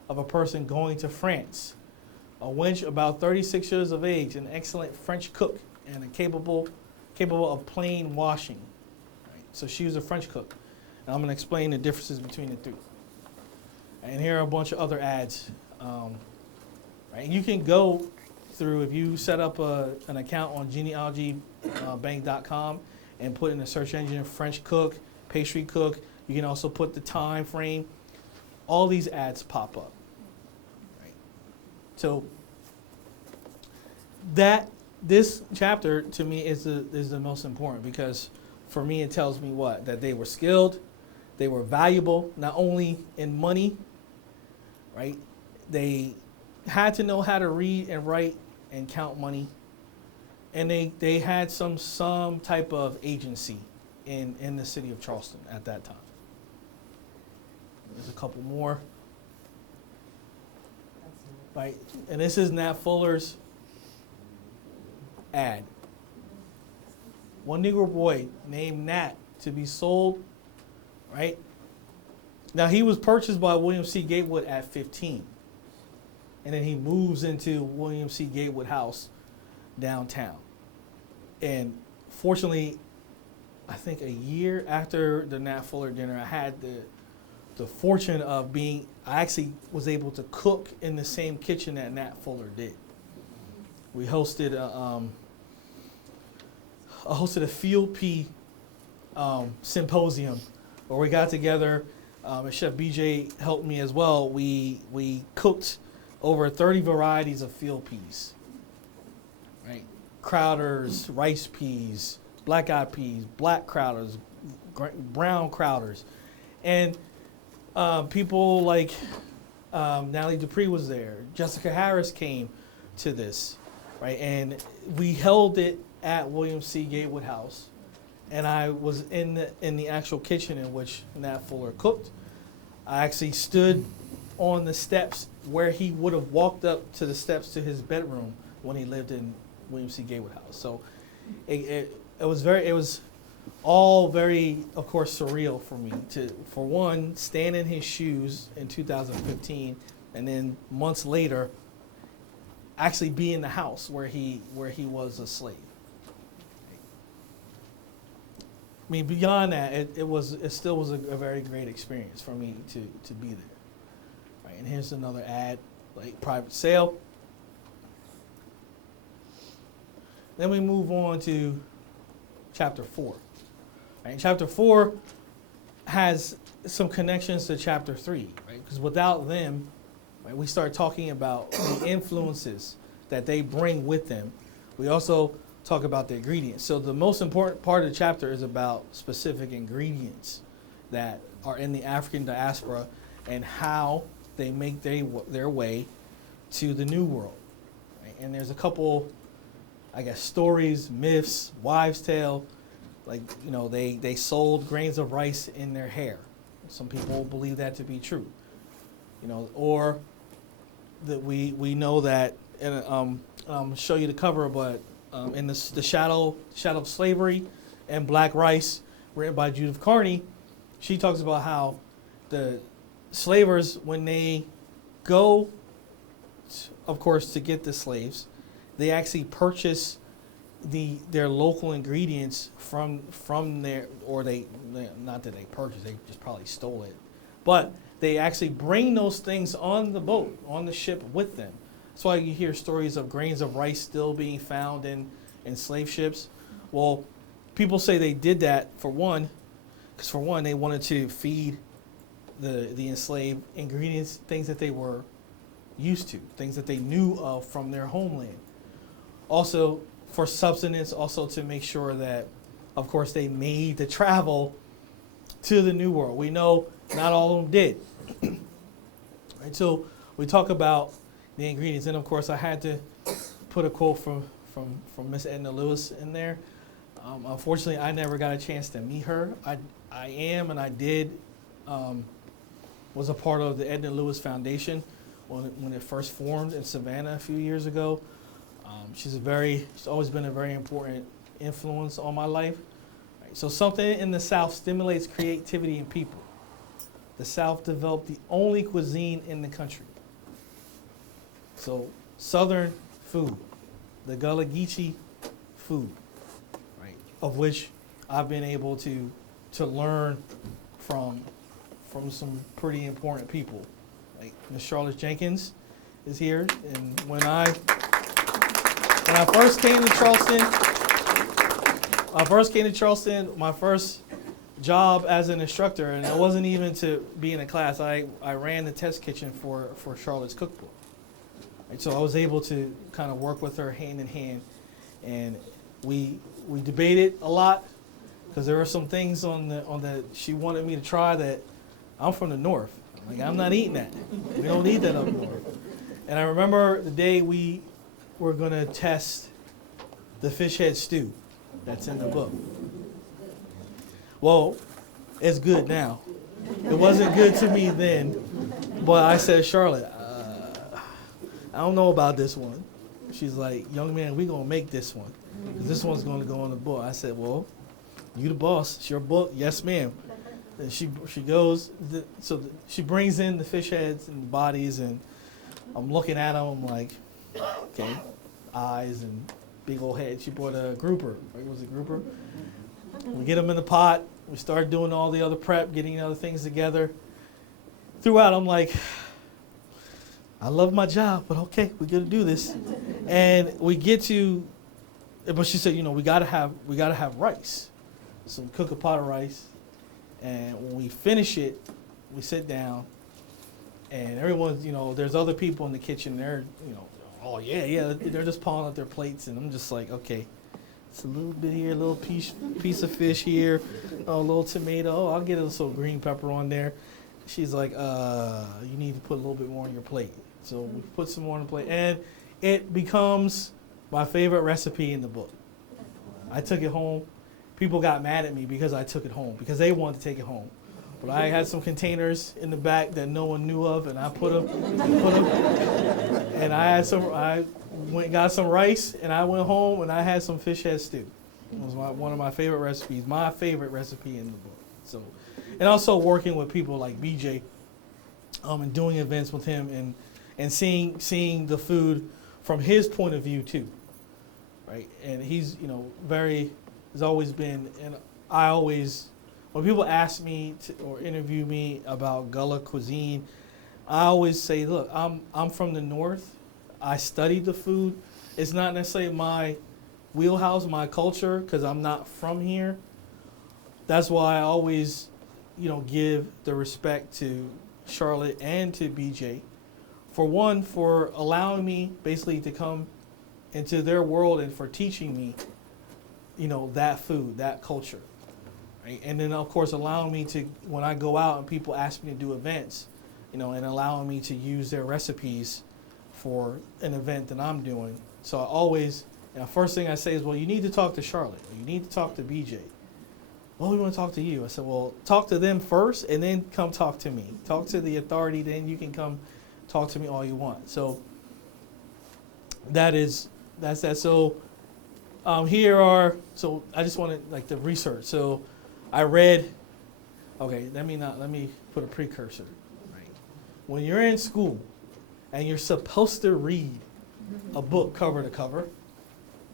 of a person going to France. A wench about 36 years of age, an excellent French cook, and capable of plain washing. So she was a French cook. And I'm going to explain the differences between the three. And here are a bunch of other ads. Right? And you can go through, if you set up an account on genealogybank.com and put in the search engine French cook, pastry cook, you can also put the time frame. All these ads pop up. Right? So this chapter to me is the most important, because for me, it tells me what? That they were skilled, they were valuable, not only in money, right? They had to know how to read and write and count money. And they had some type of agency in the city of Charleston at that time. There's a couple more. Right? And this is Nat Fuller's ad. One Negro boy named Nat to be sold, right? Now, he was purchased by William C. Gatewood at 15. And then he moves into William C. Gatewood House downtown. And fortunately, I think a year after the Nat Fuller dinner, I had the fortune of I actually was able to cook in the same kitchen that Nat Fuller did. We hosted a field pea symposium where we got together, and Chef BJ helped me as well. We cooked over 30 varieties of field peas, right? Crowders, rice peas, black-eyed peas, black crowders, brown crowders. And people like Natalie Dupree was there. Jessica Harris came to this, right? And we held it at William C. Gatewood House, and I was in the actual kitchen in which Nat Fuller cooked. I actually stood on the steps where he would have walked up to the steps to his bedroom when he lived in William C. Gatewood House. So it was all very, of course, surreal for me to, for one, stand in his shoes in 2015, and then months later actually be in the house where he was a slave. I mean, beyond that, it still was a very great experience for me to be there. Right, and here's another ad, like private sale. Then we move on to chapter 4. Right, chapter 4 has some connections to chapter 3, right? Because without them, right, we start talking about the influences that they bring with them. We also talk about the ingredients. So the most important part of the chapter is about specific ingredients that are in the African diaspora and how they make their way to the New World. Right? And there's a couple, I guess, stories, myths, wives' tale. Like, you know, they sold grains of rice in their hair. Some people believe that to be true. You know, or that we know that, and I'm going to show you the cover, but in the Shadow of Slavery and Black Rice, written by Judith Carney, she talks about how the slavers, when they go, of course, to get the slaves, they actually purchase their local ingredients from their, or not that they purchased, they just probably stole it, but they actually bring those things on the boat, on the ship with them. That's why you hear stories of grains of rice still being found in slave ships. Well, people say they did that because for one, they wanted to feed the enslaved ingredients, things that they were used to, things that they knew of from their homeland. Also, for subsistence, also to make sure that, of course, they made the travel to the New World. We know not all of them did. Right, so we talk about the ingredients, and of course, I had to put a quote from Miss Edna Lewis in there. Unfortunately, I never got a chance to meet her. I am, and I did, was a part of the Edna Lewis Foundation when it first formed in Savannah a few years ago. She's always been a very important influence on my life. Right, so something in the South stimulates creativity in people. The South developed the only cuisine in the country. So Southern food, the Gullah Geechee food, right, of which I've been able to learn from some pretty important people. Like Miss Charlotte Jenkins is here, and when I first came to Charleston, my first job as an instructor, and it wasn't even to be in a class. I ran the test kitchen for Charlotte's cookbook. Right, so I was able to kind of work with her hand in hand, and we debated a lot because there were some things on the she wanted me to try that I'm from the north. Like, I'm not eating that. We don't eat that up north. And I remember the day we were going to test the fish head stew that's in the book. Well, it's good now. It wasn't good to me then, but I said, Charlotte, I don't know about this one. She's like, young man, we're going to make this one. 'Cause this one's going to go on the book. I said, well, you the boss. It's your book. Yes, ma'am. And she goes, she brings in the fish heads and the bodies, and I'm looking at them. I'm like, okay, eyes and big old head. She brought a grouper. Right? Was it grouper? We get them in the pot. We start doing all the other prep, getting other things together. Throughout, I'm like, I love my job, but okay, we're gonna do this. And we get to, but she said, we gotta have rice. So we cook a pot of rice, and when we finish it, we sit down, and everyone's, there's other people in the kitchen. They're, oh yeah, they're just pulling up their plates, and I'm just like, okay, it's a little bit here, a little piece of fish here, a little tomato. Oh, I'll get a little green pepper on there. She's like, you need to put a little bit more on your plate. So we put some more on the plate, and it becomes my favorite recipe in the book. I took it home. People got mad at me because I took it home, because they wanted to take it home. But I had some containers in the back that no one knew of, and I put them, and I went and got some rice, and I went home and I had some fish head stew. It was one of my favorite recipes, my favorite recipe in the book. So, and also working with people like BJ, and doing events with him, and seeing the food from his point of view too, right? And he's has always been, and I always, when people ask me or interview me about Gullah cuisine, I always say, look, I'm from the north. I studied the food. It's not necessarily my wheelhouse, my culture, because I'm not from here. That's why I always, give the respect to Charlotte and to BJ. For one, for allowing me basically to come into their world and for teaching me, that food, that culture. Right? And then, of course, allowing me to, when I go out and people ask me to do events, and allowing me to use their recipes for an event that I'm doing. So I always, first thing I say is, well, you need to talk to Charlotte. Or you need to talk to BJ. Well, we want to talk to you. I said, well, talk to them first and then come talk to me. Talk to the authority, then you can come talk to me all you want. So that's that. So so I just wanted the research. So I read, okay, let me put a precursor. Right? When you're in school and you're supposed to read a book cover to cover,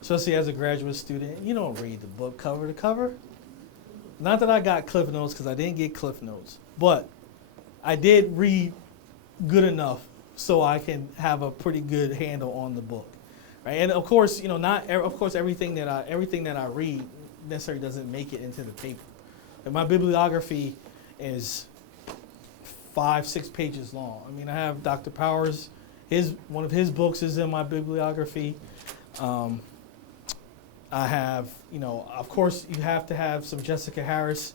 especially as a graduate student, you don't read the book cover to cover. Not that I got Cliff Notes, because I didn't get Cliff Notes, but I did read good enough so I can have a pretty good handle on the book, right? And of course, everything that I read necessarily doesn't make it into the paper. And my bibliography is 5-6 pages long. I mean, I have Dr. Powers, one of his books is in my bibliography. I have, of course, you have to have some Jessica Harris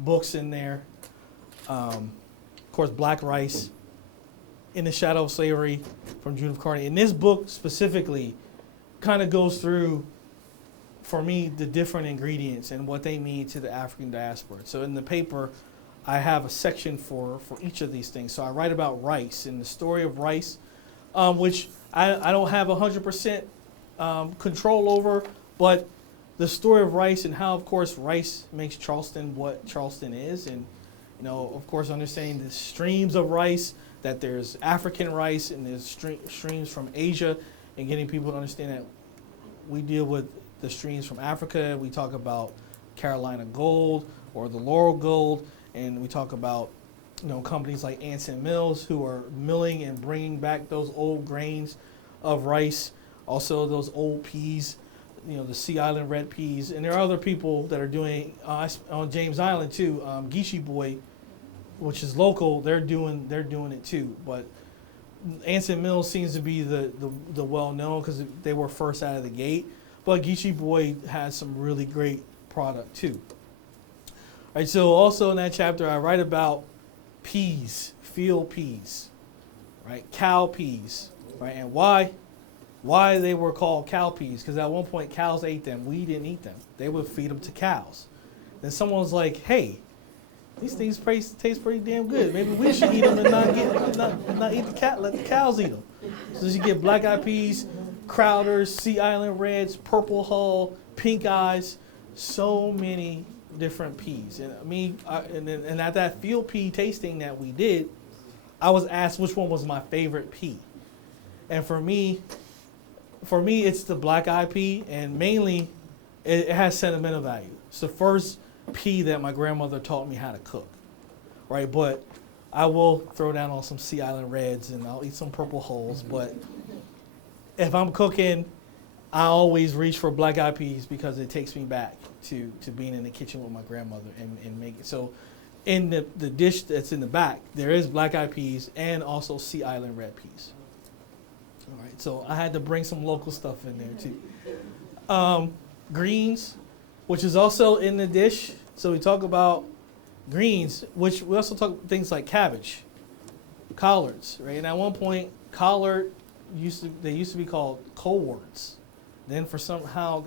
books in there. Of course, Black Rice, In the Shadow of Slavery from Judith Carney. And this book specifically kind of goes through, for me, the different ingredients and what they mean to the African diaspora. So in the paper, I have a section for each of these things. So I write about rice and the story of rice, which I don't have 100% control over, but the story of rice and how, of course, rice makes Charleston what Charleston is. And, of course, understanding the streams of rice, that there's African rice and there's streams from Asia, and getting people to understand that we deal with the streams from Africa. We talk about Carolina Gold or the Laurel Gold, and we talk about companies like Anson Mills who are milling and bringing back those old grains of rice, also those old peas, the Sea Island red peas, and there are other people that are doing on James Island too. Geechee Boy, which is local, they're doing it too. But Anson Mills seems to be the well known because they were first out of the gate. But Geechee Boy has some really great product too. All right, so also in that chapter, I write about peas, field peas, right, cow peas, right, and why they were called cow peas, because at one point cows ate them. We didn't eat them. They would feed them to cows. Then someone was like, hey, these things taste pretty damn good. Maybe we should eat them and not eat the cat. Let the cows eat them. So you get black-eyed peas, Crowders, Sea Island Reds, Purple Hull, Pink Eyes, so many different peas. And and at that field pea tasting that we did, I was asked which one was my favorite pea. And for me, it's the black-eyed pea, and mainly it has sentimental value. It's the first pea that my grandmother taught me how to cook, right? But I will throw down on some Sea Island Reds, and I'll eat some Purple Hulls. But if I'm cooking, I always reach for black-eyed peas because it takes me back to being in the kitchen with my grandmother and make it. So in the dish that's in the back, there is black-eyed peas and also Sea Island red peas. All right, so I had to bring some local stuff in there too. Greens, which is also in the dish. So we talk about greens, which we also talk things like cabbage, collards, right? And at one point, collard used to be called coleworts. Then somehow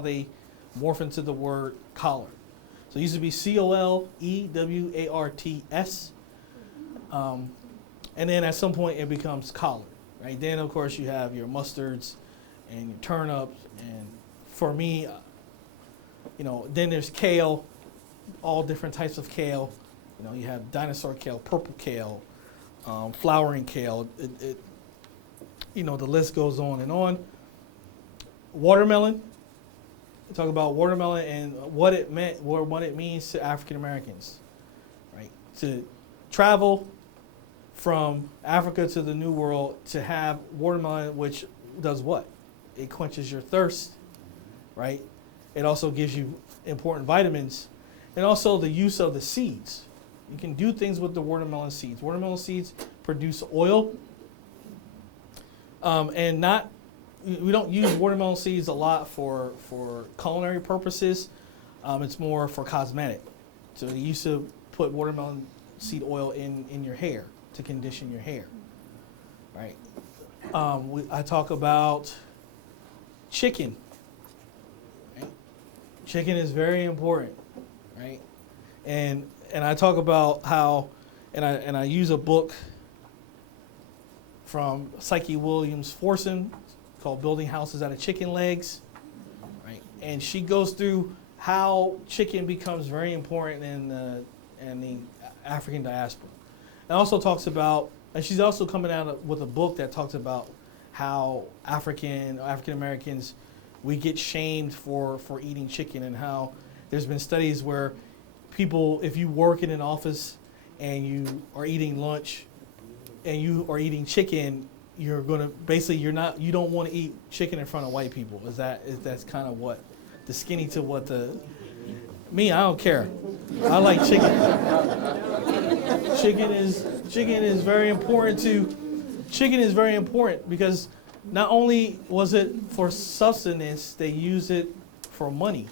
they morph into the word collard. So it used to be COLEWARTS, and then at some point it becomes collard. Right, then of course you have your mustards and your turnips, and for me, then there's kale, all different types of kale. You have dinosaur kale, purple kale, flowering kale. The list goes on and on. Watermelon. We talk about watermelon and what it meant, or what it means to African Americans, right? To travel from Africa to the New World to have watermelon, which does what? It quenches your thirst, right? It also gives you important vitamins, and also the use of the seeds. You can do things with the watermelon seeds. Watermelon seeds produce oil, and we don't use watermelon seeds a lot for culinary purposes. It's more for cosmetic. So they used to put watermelon seed oil in your hair to condition your hair, right? I talk about chicken. Right? Chicken is very important, right? And I talk about how, and I use a book from Psyche Williams Forson called "Building Houses Out of Chicken Legs," right? And she goes through how chicken becomes very important in the African diaspora. And also talks about, and she's also coming out with a book that talks about how African Americans we get shamed for eating chicken, and how there's been studies where people, if you work in an office and you are eating lunch and you are eating chicken, you're gonna basically you don't want to eat chicken in front of white people. That's kind of what the skinny to what the me. I don't care. I like chicken. Chicken is very important Chicken is very important because not only was it for sustenance, they use it for money.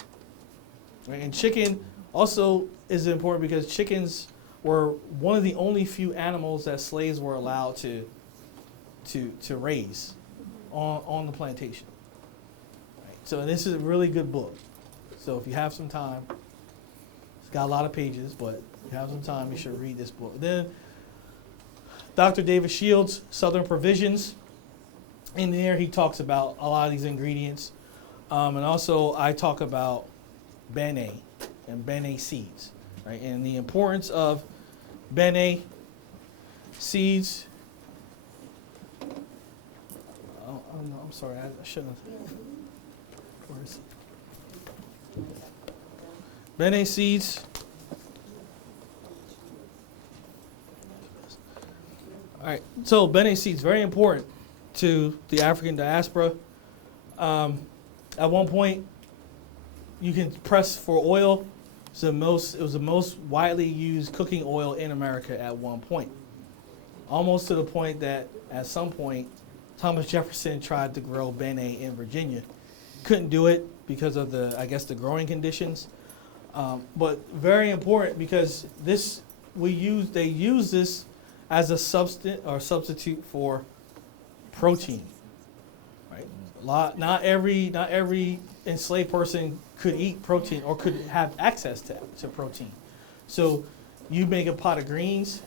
Right? And chicken also is important because chickens were one of the only few animals that slaves were allowed to raise on the plantation. Right? So this is a really good book. So if you have some time, it's got a lot of pages, but if you have some time, you should read this book. Then Dr. David Shields, Southern Provisions. In there, he talks about a lot of these ingredients. And also, I talk about bene and bene seeds, right? And the importance of bene seeds. Oh, no, I'm sorry, I shouldn't have. Where is it? Bene seeds. All right, so bene seeds, very important to the African diaspora. At one point, you can press for oil. It was the most widely used cooking oil in America at one point. Almost to the point that at some point, Thomas Jefferson tried to grow bene in Virginia. Couldn't do it because of the growing conditions. But very important because they use this as a substitute for protein, right? Not every enslaved person could eat protein or could have access to protein. So you make a pot of greens,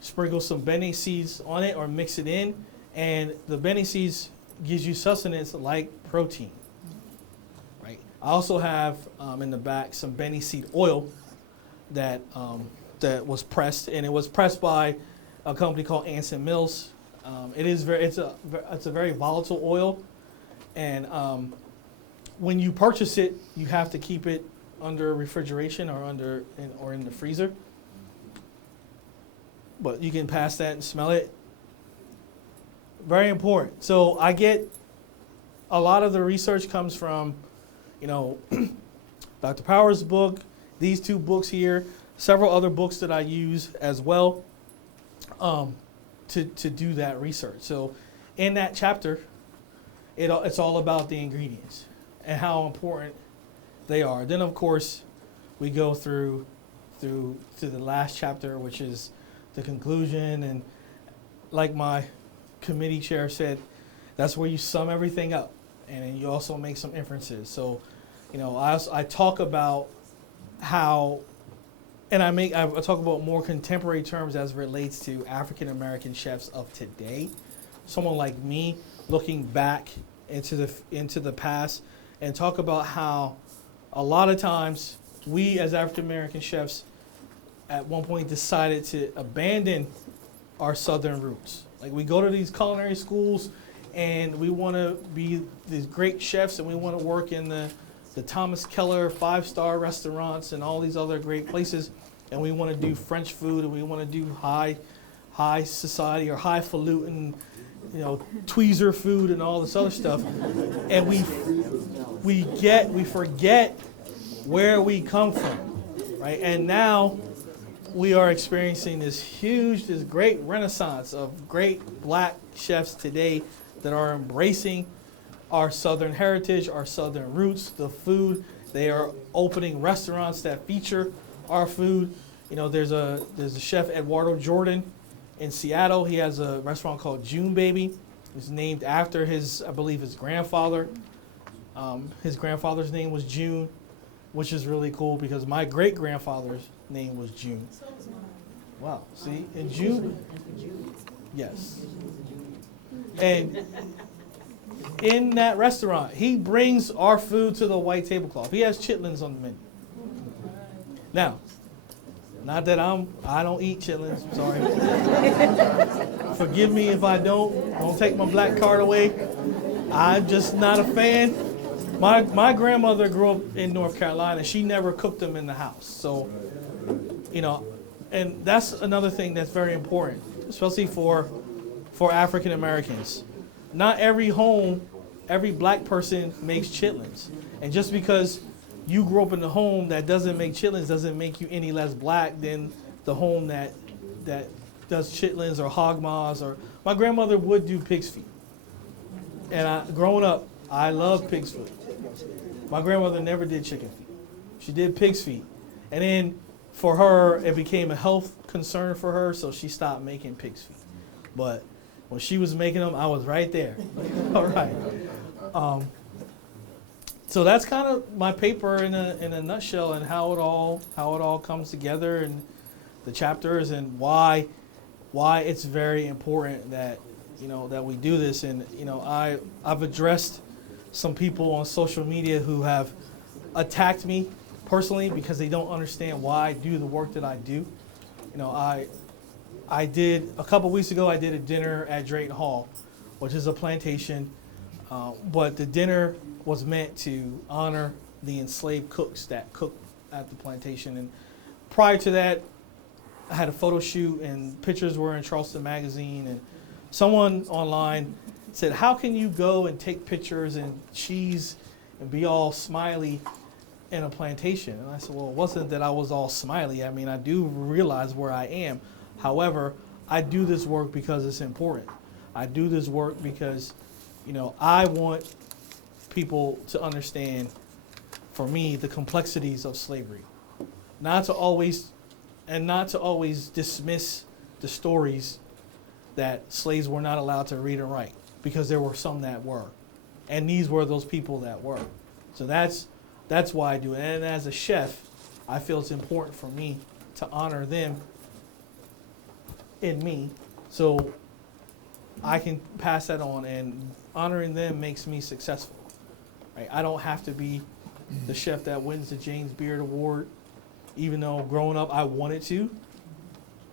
sprinkle some bene seeds on it or mix it in, and the bene seeds gives you sustenance like protein, right? I also have in the back some bene seed oil that was pressed, and it was pressed by a company called Anson Mills. It's a very volatile oil, and when you purchase it, you have to keep it under refrigeration or in the freezer. But you can pass that and smell it. Very important. So I get a lot of the research comes from, Dr. Power's book, these two books here, several other books that I use as well to do that research. So in that chapter, it's all about the ingredients and how important they are. Then, of course, we go through to the last chapter, which is the conclusion. And like my committee chair said, that's where you sum everything up. And then you also make some inferences. So, I talk about how, and I talk about more contemporary terms as it relates to African American chefs of today. Someone like me looking back into the past, and talk about how a lot of times we as African American chefs at one point decided to abandon our Southern roots. Like, we go to these culinary schools and we want to be these great chefs, and we want to work in the Thomas Keller 5-star restaurants and all these other great places, and we want to do French food, and we want to do high society or highfalutin, tweezer food and all this other stuff, and we forget where we come from, right? And now we are experiencing this great renaissance of great black chefs today that are embracing our Southern heritage, our Southern roots, the food. They are opening restaurants that feature our food. There's a chef, Eduardo Jordan, in Seattle. He has a restaurant called June Baby. It's named after his grandfather. His grandfather's name was June, which is really cool because my great-grandfather's name was June. Wow, see? And June? Yes. And in that restaurant, he brings our food to the white tablecloth. He has chitlins on the menu. Now, not that I don't eat chitlins, sorry. Forgive me if I don't take my black card away. I'm just not a fan. My grandmother grew up in North Carolina. She never cooked them in the house. So, you know, and that's another thing that's very important, especially for African Americans. Not every home, every black person makes chitlins. And just because you grew up in a home that doesn't make chitlins doesn't make you any less black than the home that does chitlins or hog maws. Or my grandmother would do pig's feet. And growing up, I loved pig's feet. My grandmother never did chicken feet. She did pig's feet. And then for her, it became a health concern for her, so she stopped making pig's feet. But when she was making them, I was right there. All right. So that's kind of my paper in a nutshell, and how it all comes together, and the chapters, and why it's very important that that we do this. And I've addressed some people on social media who have attacked me personally because they don't understand why I do the work that I do. I did a couple weeks ago. I did a dinner at Drayton Hall, which is a plantation, but the dinner was meant to honor the enslaved cooks that cooked at the plantation. And prior to that, I had a photo shoot, and pictures were in Charleston Magazine. And someone online said, "How can you go and take pictures and cheese and be all smiley in a plantation?" And I said, "Well, it wasn't that I was all smiley. I mean, I do realize where I am. However, I do this work because it's important. I do this work because, I want people to understand, for me, the complexities of slavery. Not to always dismiss the stories that slaves were not allowed to read and write, because there were some that were. And these were those people that were. So that's why I do it. And as a chef, I feel it's important for me to honor them in me, so I can pass that on, and honoring them makes me successful. Right? I don't have to be the chef that wins the James Beard Award, even though growing up I wanted to.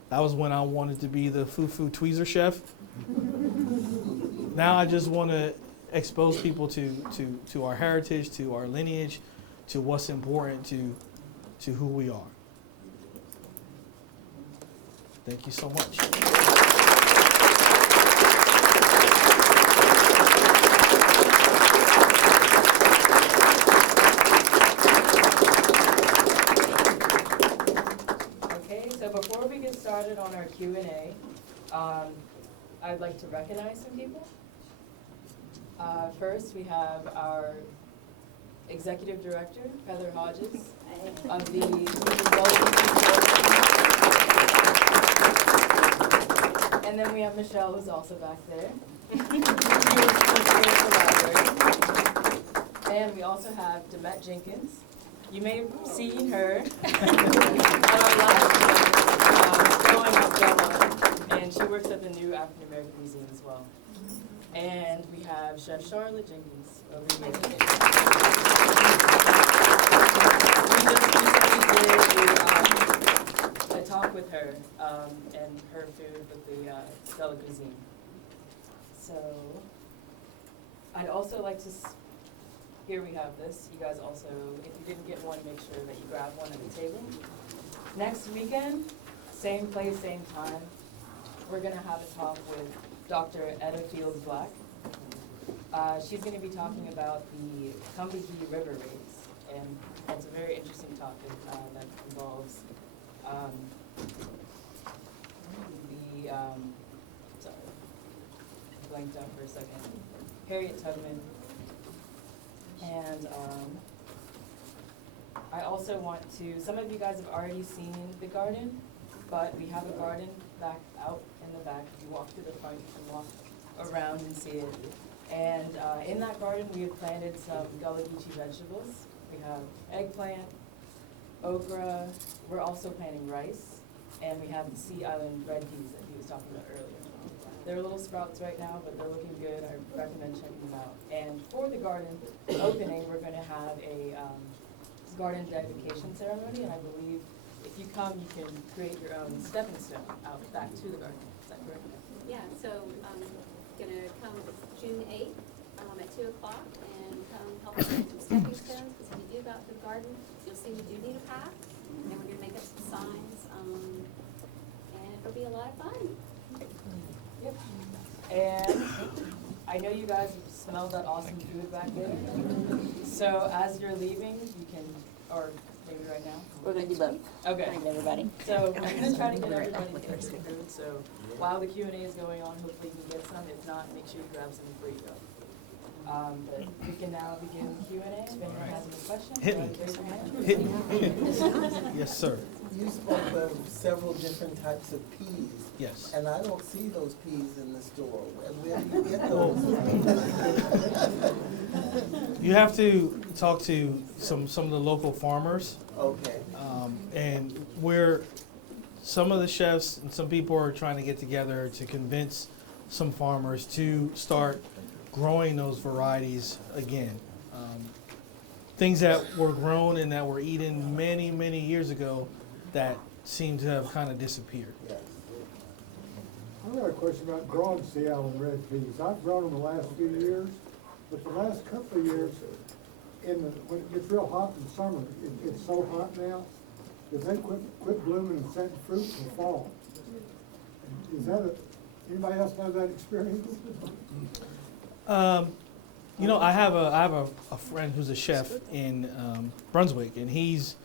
That was when I wanted to be the Fufu Tweezer chef. Now I just want to expose people to our heritage, to our lineage, to what's important to who we are. Thank you so much. Okay, so before we get started on our Q&A, I'd like to recognize some people. First, we have our Executive Director, Heather Hodges, of the And then we have Michelle, who's also back there. And we also have Demet Jenkins. You may have seen her at our last growing up gala, and she works at the new African American Museum as well. And we have Chef Charlotte Jenkins over here. We just recently did a talk with her and her food with the Stella Cuisine. So I'd also like to, here we have this. You guys also, if you didn't get one, make sure that you grab one at the table. Next weekend, same place, same time, we're gonna have a talk with Dr. Etta Fields Black. She's going to be talking about the Combahee River raids, and it's a very interesting topic that involves sorry, blanked out for a second, Harriet Tubman, and I also want to, some of you guys have already seen the garden, but we have a garden back out in the back. You walk through the front, you can walk around and see it. And in that garden, we have planted some Gullah Geechee vegetables. We have eggplant, okra. We're also planting rice, and we have the Sea Island red peas that he was talking about earlier. They're little sprouts right now, but they're looking good. I recommend checking them out. And for the garden opening, we're going to have a garden dedication ceremony, and I believe if you come, you can create your own stepping stone out back to the garden. Is that correct? Yeah, so gonna come June 8th at 2 o'clock and come help us make some stepping stones, because if you do go out to the garden, you'll see we do need a path, and then we're gonna make up some signs, and it'll be a lot of fun. Yep. And I know you guys smell that awesome food back there. So as you're leaving, you can, or maybe right now. We're going to do both. Okay. Thank everybody. So we're gonna try to get everybody to get some food. So while the Q&A is going on, hopefully you can get some. If not, make sure you grab some before you go. But we can now begin Q&A. If anyone has any questions, Hit me. raise your hand. Hit me. Yes, sir. You spoke of several different types of peas, Yes. and I don't see those peas in the store. Where do you get those? You have to talk to some of the local farmers, Okay, and some of the chefs and some people are trying to get together to convince some farmers to start growing those varieties again. Things that were grown and that were eaten many, many years ago that seem to have kind of disappeared. yes. I've got a question about growing Seattle red peas. I've grown them the last few years, but the last couple of years, when it gets real hot in summer, it's so hot now, that they quit blooming and setting fruit in the fall. Is that anybody else have that experience? You know, I have a friend who's a chef in Brunswick, and he's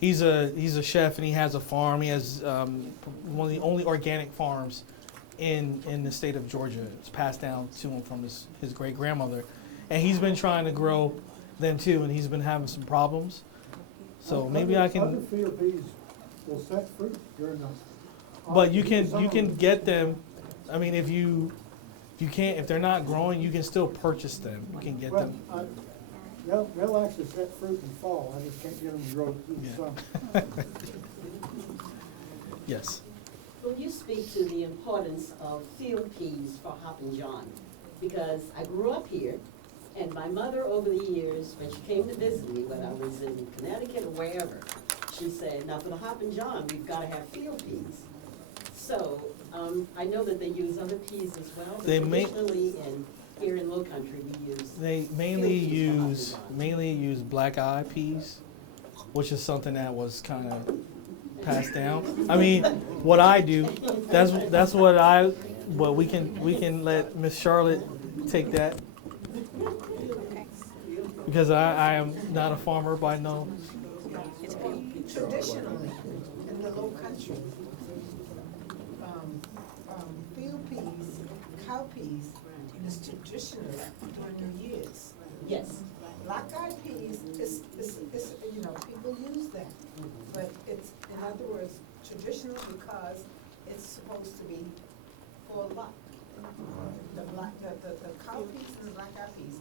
a chef, and he has a farm. He has one of the only organic farms in the state of Georgia. It's passed down to him from his great grandmother, and he's been trying to grow them too, and he's been having some problems. So maybe I Other can. field peas will set fruit during the. But you can get them. I mean, if they're not growing, you can still purchase them. You can get them. They'll actually set fruit in fall. I just can't get them to grow through the Yeah. summer. Yes. Will you speak to the importance of field peas for Hoppin' John? Because I grew up here, and my mother over the years, when she came to visit me, whether I was in Connecticut or wherever, she said, now for the Hoppin' John, we've got to have field peas. So, I know that they use other peas as well, but traditionally here in Low Country, we use. They mainly use black eye peas, which is something that was kind of passed down. I mean, what I do, that's what we can let Miss Charlotte take that, because I am not a farmer by no. Traditionally, in the Low Country, field peas, cow peas, is traditional during New Year's. Yes. Black-eyed peas is, people use that, but it's, in other words, traditional because it's supposed to be for luck. The cow peas and the black-eyed peas,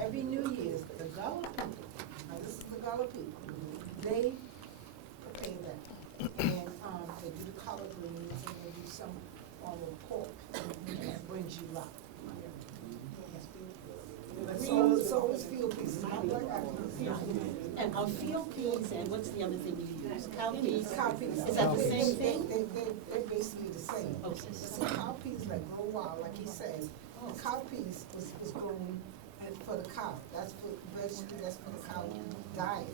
every New Year's, the Gullah people, now this is the Gullah people, they prepare that. And, they do the collard greens and they do some form of pork that brings you luck. So it's field peas, it's not black-eyed peas. And on field peas, and what's the other thing you use? Cow peas? Cow peas. Is that the same thing? They're basically the same. Okay. So cow peas like grow wild, like he says, the cow peas was grown and for the cow. That's for basically that's for the cow diet.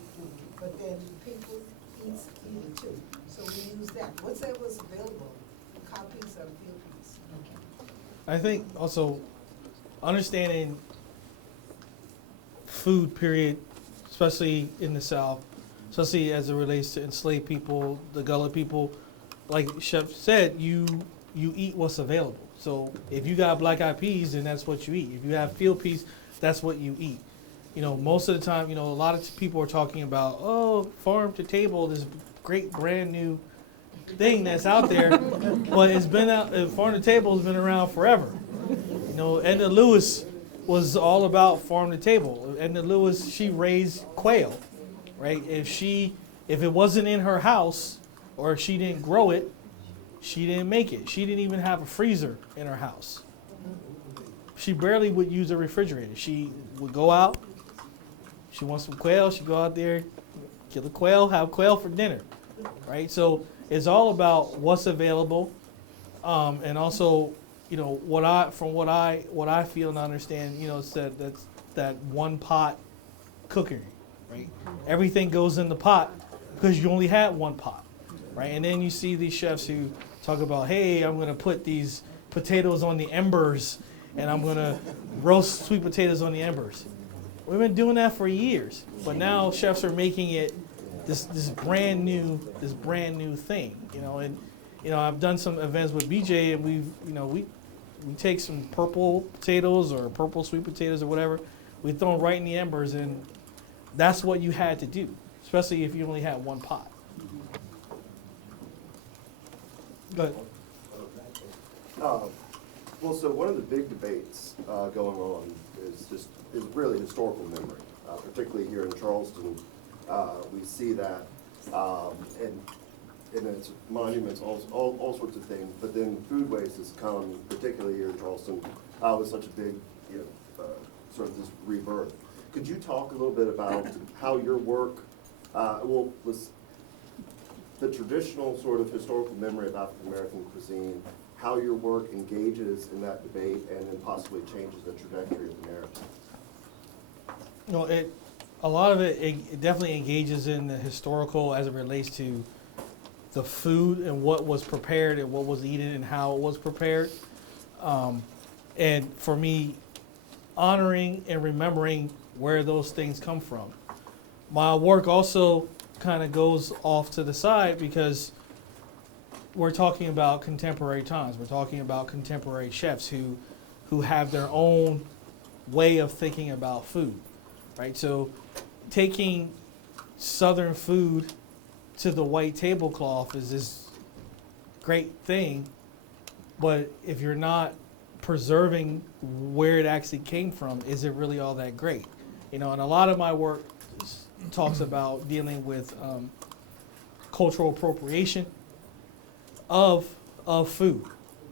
But then people eat it too. So we use that. Whatever's available, cow peas are field peas. I think also understanding food, period, especially in the South, especially as it relates to enslaved people, the Gullah people, like Chef said, you eat what's available. So if you got black-eyed peas, then that's what you eat. If you have field peas, that's what you eat. You know, most of the time, you know, a lot of people are talking about, oh, farm to table, this great brand new thing that's out there, but it's been out. Farm to table has been around forever. You know, Edna Lewis was all about farm to table. Edna Lewis, she raised quail, right? If it wasn't in her house, or if she didn't grow it, she didn't make it. She didn't even have a freezer in her house. She barely would use a refrigerator. She would go out. She wants some quail. She'd go out there, kill the quail, have quail for dinner, right? So it's all about what's available, and also, what I feel and understand, it's that one pot cookery, right? Everything goes in the pot because you only had one pot, right? And then you see these chefs who talk about, hey, I'm gonna put these potatoes on the embers and I'm gonna roast sweet potatoes on the embers. We've been doing that for years, but now chefs are making it this brand new thing, and I've done some events with BJ, and we take some purple potatoes or purple sweet potatoes or whatever, we throw them right in the embers, and that's what you had to do, especially if you only had one pot. Go ahead. Well, so one of the big debates going on is really historical memory, particularly here in Charleston. We see that, and it's monuments, all sorts of things. But then food waste has come, particularly here in Charleston, with such a big, sort of this rebirth. Could you talk a little bit about how your work, was the traditional sort of historical memory of African American cuisine, how your work engages in that debate and then possibly changes the trajectory of the narrative? A lot of it definitely engages in the historical as it relates to the food and what was prepared and what was eaten and how it was prepared. And for me, honoring and remembering where those things come from. My work also kind of goes off to the side because we're talking about contemporary times. We're talking about contemporary chefs who have their own way of thinking about food, right? So taking Southern food to the white tablecloth is this great thing, but if you're not preserving where it actually came from, is it really all that great? And a lot of my work talks about dealing with cultural appropriation of food,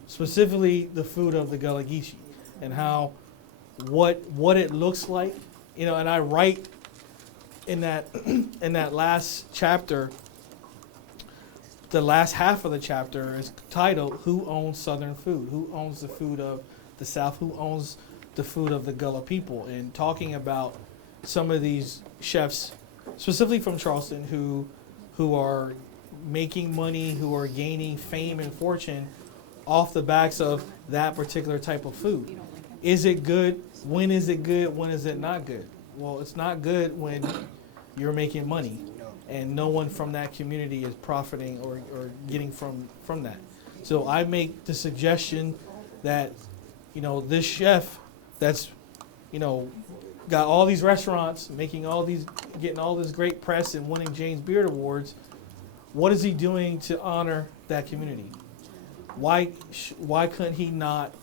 specifically the food of the Gullah Geechee, and how what it looks like, and I write in that last chapter, the last half of the chapter is titled "Who Owns Southern Food? Who owns the food of the South? Who owns the food of the Gullah people?" And talking about some of these chefs, specifically from Charleston, who are making money, who are gaining fame and fortune off the backs of that particular type of food. Is it good? When is it good? When is it not good? Well, it's not good when you're making money and no one from that community is profiting or getting from that. So I make the suggestion that, this chef that's, got all these restaurants, getting all this great press and winning James Beard Awards, what is he doing to honor that community? Why couldn't he not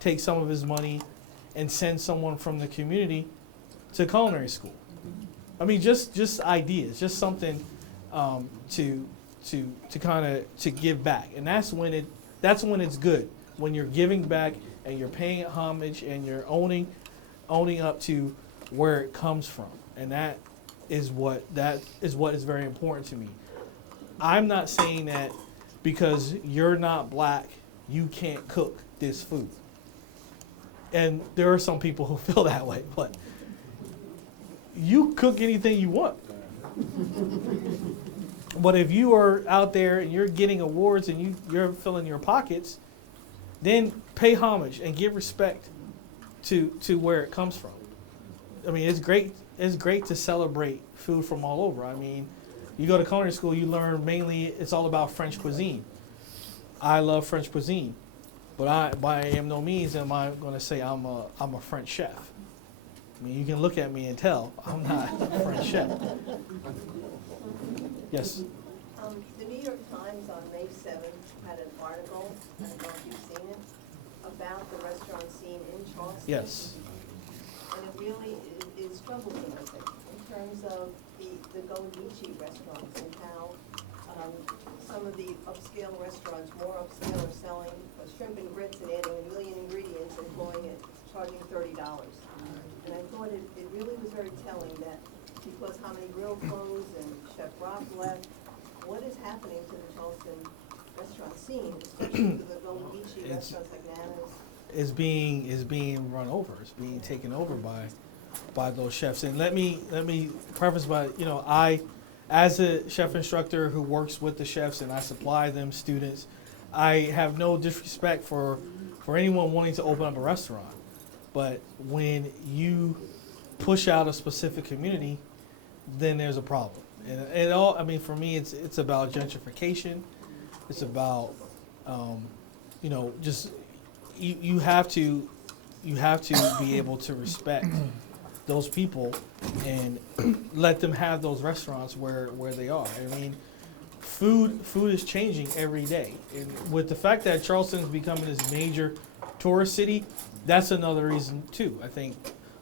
take some of his money and send someone from the community to culinary school? I mean, just ideas, just something to kind of to give back, and that's when it's good, when you're giving back and you're paying it homage and you're owning up to where it comes from, and that is what is very important to me. I'm not saying that because you're not black, you can't cook this food. And there are some people who feel that way, but you cook anything you want. But if you are out there and you're getting awards and you're filling your pockets, then pay homage and give respect to where it comes from. I mean, it's great to celebrate food from all over. I mean, you go to culinary school, you learn mainly it's all about French cuisine. I love French cuisine, but by no means am I going to say I'm a French chef. I mean, you can look at me and tell I'm not a French chef. Yes. The New York Times on May 7th had an article, I don't know if you've seen it, about the restaurant scene in Charleston. Yes. And it really is troubling, I think, in terms of the Gullah Geechee restaurants and how some of the upscale restaurants, more upscale, are selling shrimp and grits and adding a million ingredients and charging $30. And I thought it really was very telling that because how many grill closed and Chef Rock left, what is happening to the Charleston restaurant scene, especially for the Golden Beachy It's- restaurants like Nana's. is being run over. It's being taken over by those chefs. And let me preface by, I, as a chef instructor who works with the chefs and I supply them students, I have no disrespect for anyone wanting to open up a restaurant. But when you push out a specific community, then there's a problem. And it all, I mean, for me, it's about gentrification. It's about, just you have to be able to respect those people and let them have those restaurants where they are. I mean, food is changing every day, and with the fact that Charleston is becoming this major tourist city, that's another reason too. I think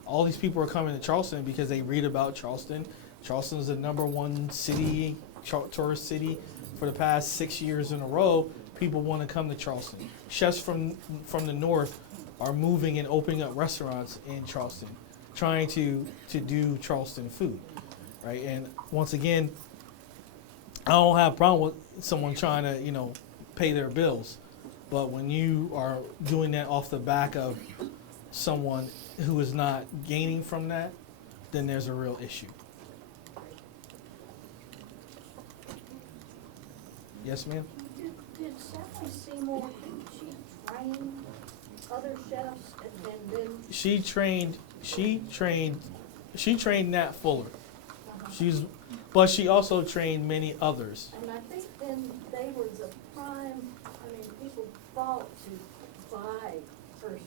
all these people are coming to Charleston because they read about Charleston. Charleston is the #1 city, tourist city for the past 6 years in a row. People want to come to Charleston. Chefs from the north are moving and opening up restaurants in Charleston, trying to do Charleston food, right? And once again, I don't have a problem with someone trying to, pay their bills. But when you are doing that off the back of someone who is not gaining from that, then there's a real issue. Yes, ma'am? Did Sally Seymour, she train other chefs and then She trained Nat Fuller. But she also trained many others. and I think then they were the prime, people fought to buy her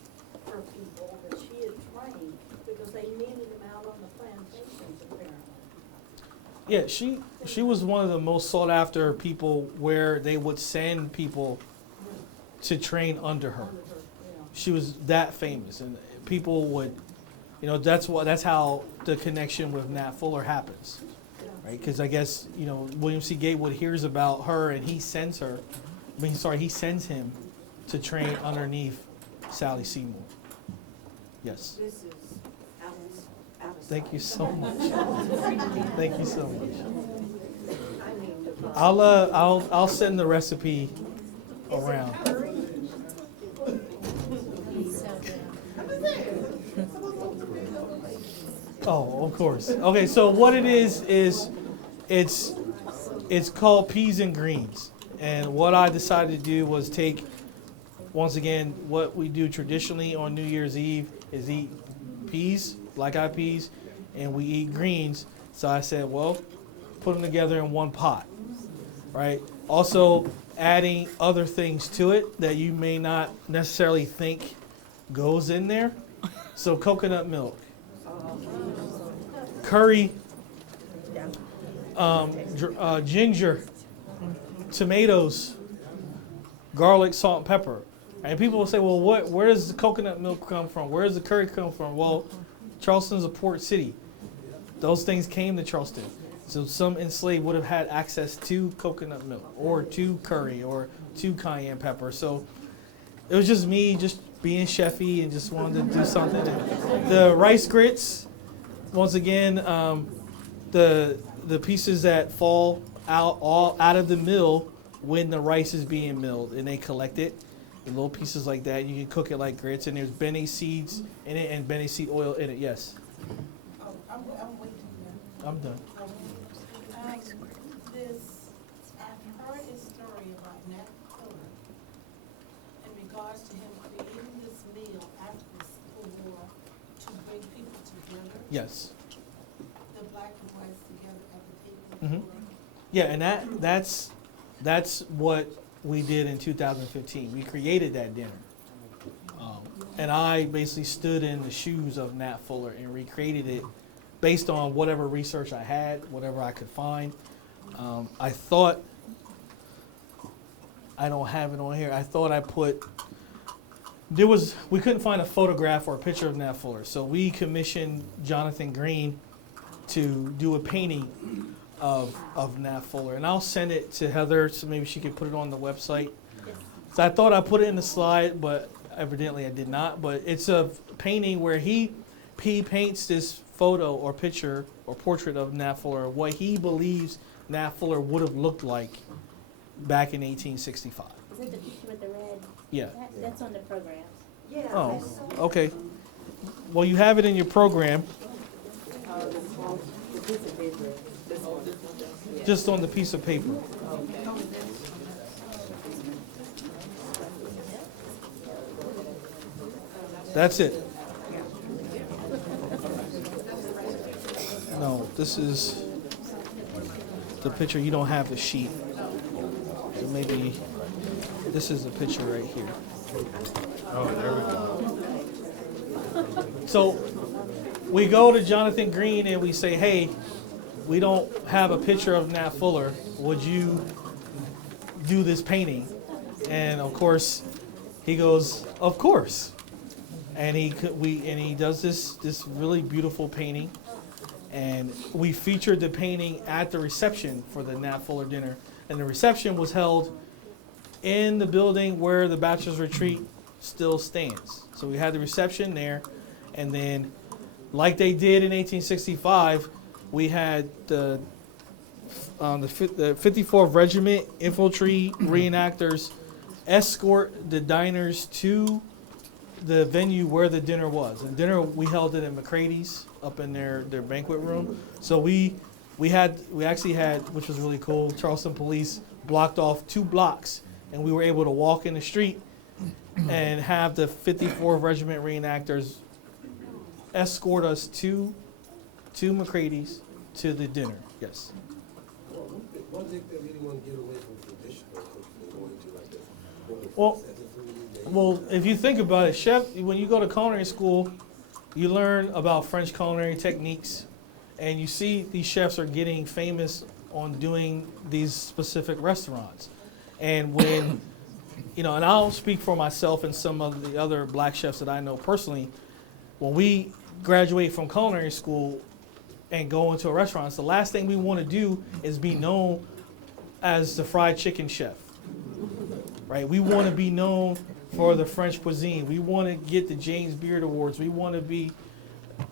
people that she had trained because they needed them out on the plantations apparently. Yeah, she was one of the most sought after people where they would send people to train under her. She was that famous, and people would, that's how the connection with Nat Fuller happens, right? Because I guess William C. Gatewood hears about her, and he sends him to train underneath Sally Seymour. Yes. This is out of Thank you so much. Thank you so much. I mean, I'll send the recipe around. Oh, of course. Okay, so what it is it's called peas and greens. And what I decided to do was take, once again, what we do traditionally on New Year's Eve is eat peas, black-eyed peas, and we eat greens. So I said, well, put them together in one pot, right? Also adding other things to it that you may not necessarily think goes in there. So coconut milk, curry, ginger, tomatoes, garlic, salt, and pepper. And people will say, well, where does the coconut milk come from? Where does the curry come from? Well, Charleston's a port city. Those things came to Charleston. So some enslaved would have had access to coconut milk or to curry or to cayenne pepper. So it was just me just being chefy and just wanted to do something. And the rice grits, once again, the pieces that fall out of the mill when the rice is being milled, and they collect it in little pieces like that. You can cook it like grits, and there's bene seeds in it and bene seed oil in it. Yes. I'm waiting now. I'm done. I've heard a story about Nat Fuller in regards to him creating this meal after the Civil War to bring people together, Yes. the black and whites together at the table. Mhm. Yeah, and that's what we did in 2015. We created that dinner. And I basically stood in the shoes of Nat Fuller and recreated it based on whatever research I had, whatever I could find. I thought, I don't have it on here, I thought I put, we couldn't find a photograph or a picture of Nat Fuller, so we commissioned Jonathan Green to do a painting of Nat Fuller. And I'll send it to Heather so maybe she could put it on the website. So I thought I put it in the slide, but evidently I did not. But it's a painting where he paints this photo or picture or portrait of Nat Fuller, what he believes Nat Fuller would have looked like back in 1865. Is that the picture with the red? Yeah. That's on the programs. Yeah. Oh, okay. Well, you have it in your program, just on the piece of paper. That's it. No, this is the picture. You don't have the sheet. So maybe this is the picture right here. Oh, there we go. So we go to Jonathan Green and we say, hey, we don't have a picture of Nat Fuller. Would you do this painting? And of course, he goes, of course. And he does this really beautiful painting. And we featured the painting at the reception for the Nat Fuller dinner. And the reception was held in the building where the Bachelor's Retreat still stands. So we had the reception there. And then, like they did in 1865, we had the 54th Regiment infantry reenactors escort the diners to the venue where the dinner was. And dinner, we held it in McCrady's up in their banquet room. So we actually had, which was really cool, Charleston police blocked off 2 blocks, and we were able to walk in the street and have the 54th Regiment reenactors escort us to McCrady's to the dinner. Yes. One thing they really want to get away from traditional cooking and going to like this. Well, if you think about it, chef, when you go to culinary school, you learn about French culinary techniques, and you see these chefs are getting famous on doing these specific restaurants. And when, and I'll speak for myself and some of the other black chefs that I know personally, when we graduate from culinary school and go into a restaurant, the last thing we want to do is be known as the fried chicken chef, right? We want to be known for the French cuisine. We want to get the James Beard Awards. We want to be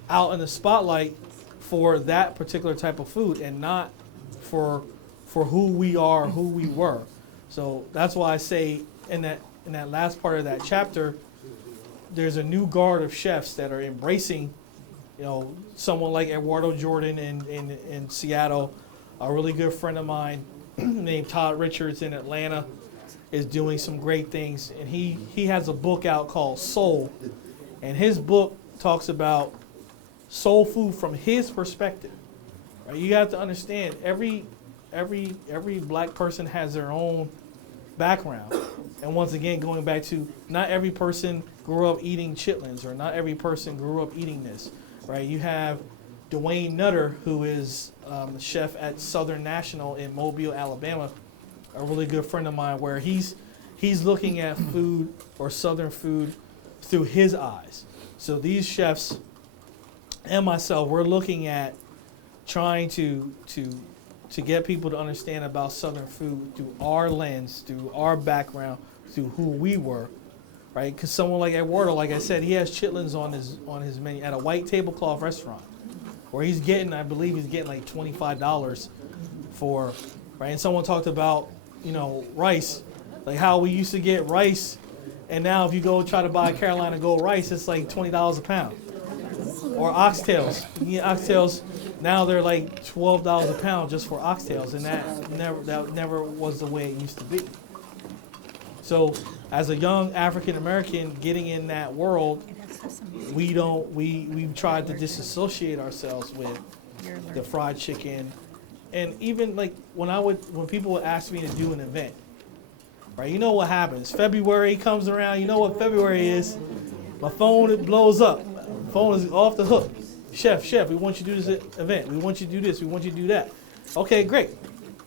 out in the spotlight for that particular type of food and not for who we are, who we were. So that's why I say in that last part of that chapter, there's a new guard of chefs that are embracing, someone like Eduardo Jordan in Seattle. A really good friend of mine named Todd Richards in Atlanta is doing some great things. And he has a book out called Soul. And his book talks about soul food from his perspective. Right? You have to understand every black person has their own background. And once again, going back to not every person grew up eating chitlins, or not every person grew up eating this, right? You have Dwayne Nutter, who is the chef at Southern National in Mobile, Alabama, a really good friend of mine, where he's looking at food or Southern food through his eyes. So these chefs and myself, we're looking at trying to get people to understand about Southern food through our lens, through our background, through who we were, right? Because someone like Eduardo, like I said, he has chitlins on his menu at a white tablecloth restaurant, where I believe he's getting like $25 for, right? And someone talked about, rice, like how we used to get rice, and now if you go try to buy Carolina Gold rice, it's like $20 a pound. Or oxtails. You get oxtails, now they're like $12 a pound just for oxtails, and that never was the way it used to be. So as a young African American getting in that world, we tried to disassociate ourselves with the fried chicken. And even like when people would ask me to do an event, right? You know what happens? February comes around, you know what February is. My phone, it blows up. Phone is off the hook. Chef, we want you to do this event. We want you to do this. We want you to do that. Okay, great.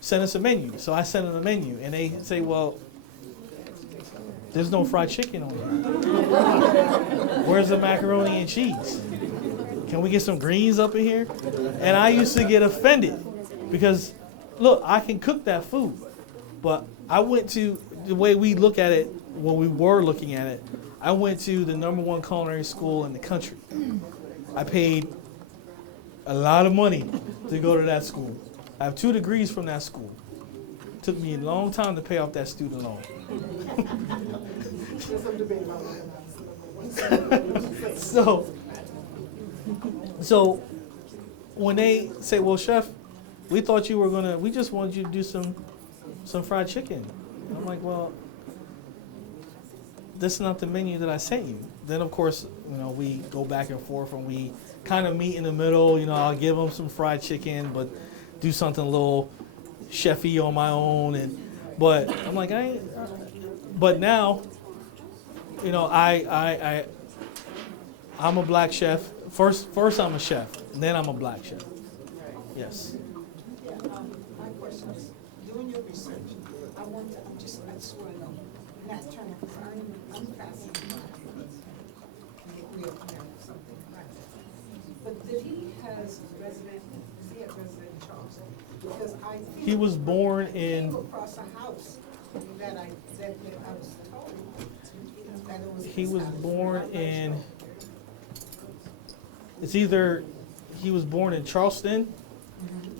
Send us a menu. So I send them a menu, and they say, well, there's no fried chicken on here. Where's the macaroni and cheese? Can we get some greens up in here? And I used to get offended because, look, I can cook that food, but I went to the way we look at it when we were looking at it. I went to the #1 culinary school in the country. I paid a lot of money to go to that school. I have 2 degrees from that school. Took me a long time to pay off that student loan. There's some debate about that. So when they say, well, chef, we thought you were we just wanted you to do some fried chicken. And I'm like, well, this is not the menu that I sent you. Then of course, we go back and forth and we kind of meet in the middle. I'll give them some fried chicken, but do something a little chefy on my own. But I'm like, but now, I'm a black chef. First I'm a chef, and then I'm a black chef. Yes. Yeah, my question is, doing your research, I want to, I just want to know, Nat Turner, because I'm fascinated by it. Get real clear on something, right? But did he has resident, is he a resident in Charleston? Because I think He was born I in. came across a house that I was told that it was. He his was house. born I'm not in. sure. It's either he was born in Charleston.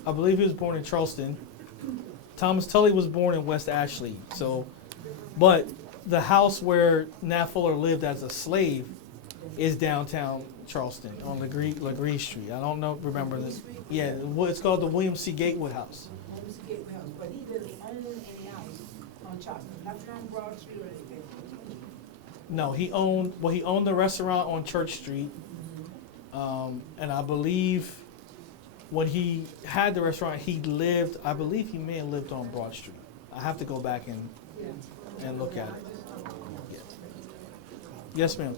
I believe he was born in Charleston. Thomas Tully was born in West Ashley. So, but the house where Nat Fuller lived as a slave is downtown Charleston on Legree Street. I don't remember this. Yeah, it's called the William C. Gatewood House. William C. Gatewood House, but he didn't own any house on Charleston, nothing on Broad Street or anything. No, he owned the restaurant on Church Street. And I believe when he had the restaurant, I believe he may have lived on Broad Street. I have to go back and look at it. Yeah. Yes, ma'am.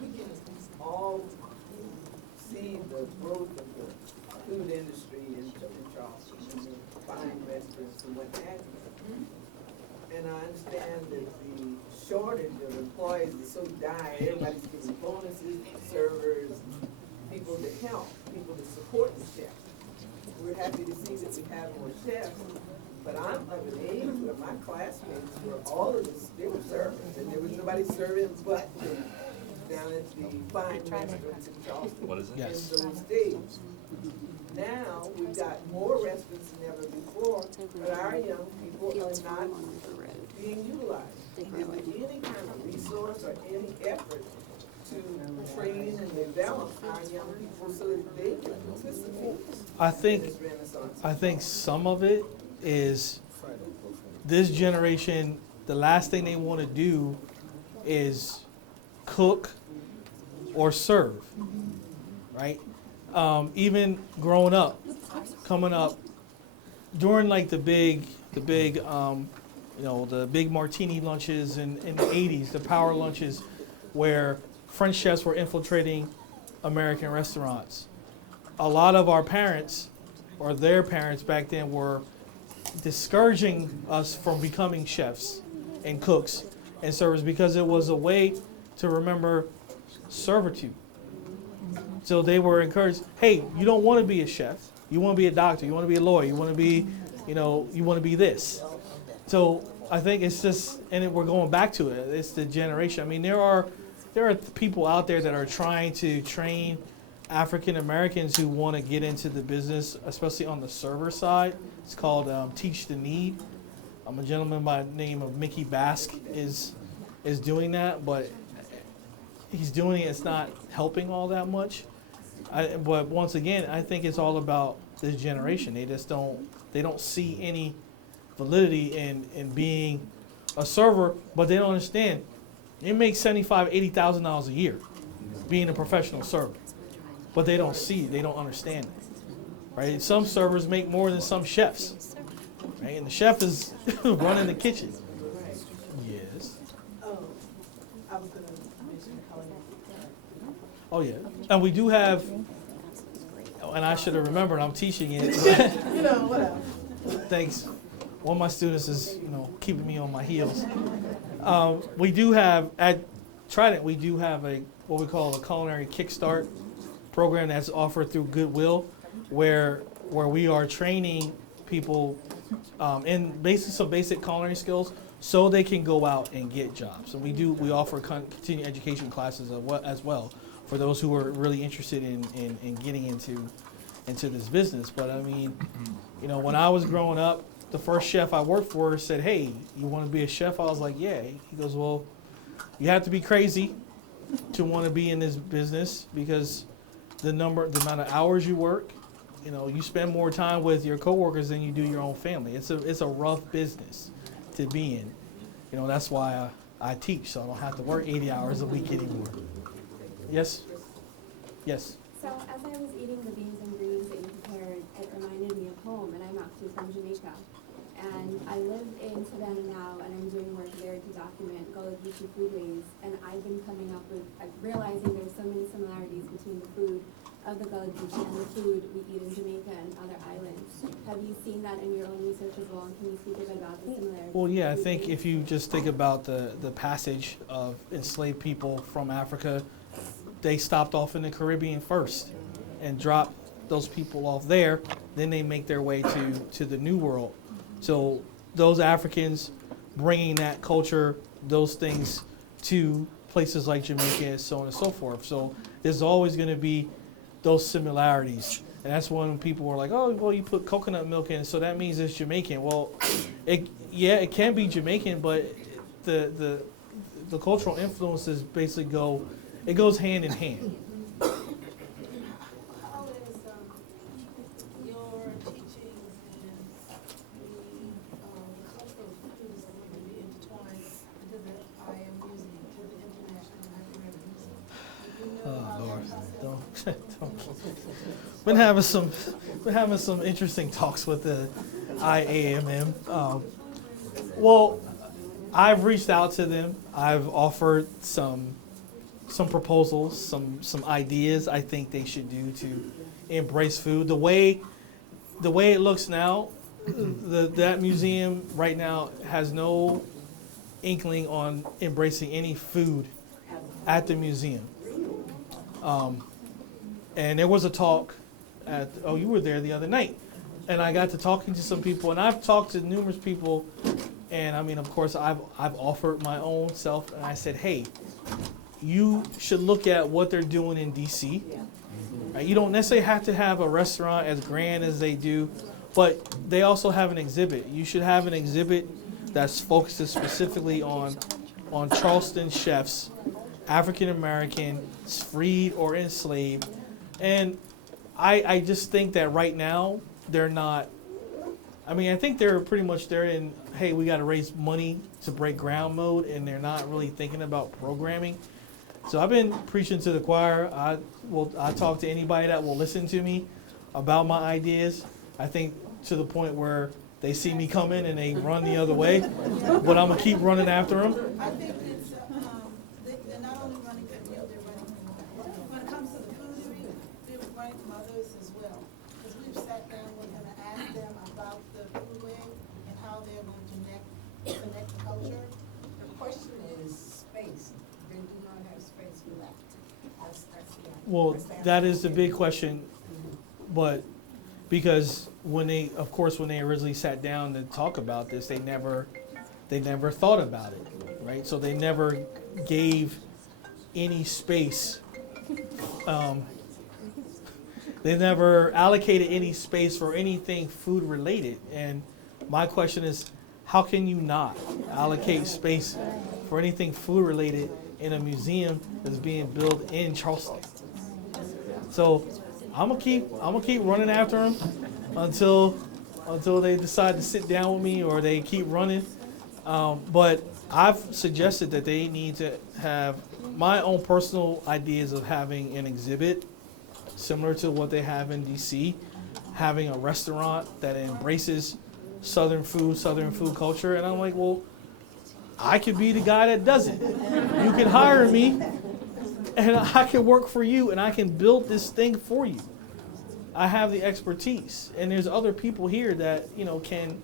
We can all see the growth of the food industry in Charleston, and the fine restaurants and what have you. And I understand that the shortage of employees is so dire, everybody's getting bonuses, servers, people to help, people to support the chefs. We're happy to see that we have more chefs, but I'm of an age where my classmates were all of us, they were servers, and there was nobody serving but them down at the fine restaurants in Charleston. What is it? Yes. In those days. Now, we've got more restaurants than ever before, but our young people are not being utilized. Is there any kind of resource or any effort to train and develop our young people so that they can participate in this renaissance? I think some of it is this generation, the last thing they want to do is cook or serve, right? Even growing up, coming up, during like the big martini lunches in the 80s, the power lunches where French chefs were infiltrating American restaurants. A lot of our parents, or their parents back then, were discouraging us from becoming chefs and cooks and servers because it was a way to remember servitude. So they were encouraged, hey, you don't want to be a chef. You want to be a doctor. You want to be a lawyer. You want to be, you want to be this. So I think it's just, and we're going back to it. It's the generation. I mean, there are people out there that are trying to train African Americans who want to get into the business, especially on the server side. It's called Teach the Need. A gentleman by the name of Mickey Basque is doing that, but he's doing it. It's not helping all that much. But once again, I think it's all about this generation. They just don't see any validity in being a server, but they don't understand. They make $75,000, $80,000 a year being a professional server, but they don't see it. They don't understand it, right? Some servers make more than some chefs, right? And the chef is running the kitchen. Yes. I was gonna mention culinary. Oh yeah, and we do have. And I should have remembered. I'm teaching it. Whatever. Thanks. One of my students is, keeping me on my heels. We do have at Trident. We do have what we call a culinary kickstart program that's offered through Goodwill, where we are training people in some basic culinary skills, so they can go out and get jobs. And we offer continuing education classes as well for those who are really interested in getting into into this business. But I mean, you know, when I was growing up, the first chef I worked for said, "Hey, you want to be a chef?" I was like, "Yeah." He goes, "Well, you have to be crazy to want to be in this business because the amount of hours you work, you know, you spend more time with your coworkers than you do your own family. It's a rough business to be in. You know, that's why I teach, so I don't have to work 80 hours a week anymore." Yes? Yes. So as I was eating the beans and greens that you prepared, it reminded me of home, and I'm actually from Jamaica. And I live in Savannah now, and I'm doing work there to document Gullah Geechee foodways. And I've been coming up with, realizing there's so many similarities between the food of the Gullah Geechee and the food we eat in Jamaica and other islands. Have you seen that in your own research as well? And can you speak a bit about the similarities? Well, yeah, I think if you just think about the passage of enslaved people from Africa, they stopped off in the Caribbean first and dropped those people off there. Then they make their way to the New World. So those Africans bringing that culture, those things to places like Jamaica and so on and so forth. So there's always going to be those similarities. And that's when people were like, "Oh, well, you put coconut milk in, so that means it's Jamaican." Well, it can be Jamaican, but the cultural influences basically goes hand in hand. How is your teachings and the cultural foods going to be intertwined into the IM Museum, to the International African Museum? Do you know Oh how Lord, that don't. Been having some interesting talks with the IAMM. Well, I've reached out to them. I've offered some proposals, some ideas I think they should do to embrace food. The way it looks now, that museum right now has no inkling on embracing any food at the museum. And there was a talk you were there the other night, and I got to talking to some people, and I've talked to numerous people, and I mean, of course, I've offered my own self, and I said, "Hey, you should look at what they're doing in DC. Right? You don't necessarily have to have a restaurant as grand as they do, but they also have an exhibit. You should have an exhibit that's focused specifically on Charleston chefs, African American, freed or enslaved." And I just think that right now they're not. I mean, I think they're pretty much there in, hey, we got to raise money to break ground mode, and they're not really thinking about programming. So I've been preaching to the choir. I talk to anybody that will listen to me about my ideas. I think to the point where they see me coming and they run the other way, but I'm gonna keep running after them. I think it's, they're not only running from you, they're running from, when it comes to the food, they're running from others as well. Because we've sat down with them and asked them about the foodway and how they're going to connect the culture. The question is space. They do not have space left. Well, that is the big question, but because when they originally sat down to talk about this, they never thought about it, right? So they never gave any space. They never allocated any space for anything food related. And my question is, how can you not allocate space for anything food related in a museum that's being built in Charleston? So I'm gonna keep running after them until they decide to sit down with me or they keep running. But I've suggested that they need to have my own personal ideas of having an exhibit similar to what they have in DC, having a restaurant that embraces Southern food culture. And I'm like, well, I could be the guy that does it. You can hire me and I can work for you and I can build this thing for you. I have the expertise, and there's other people here that can.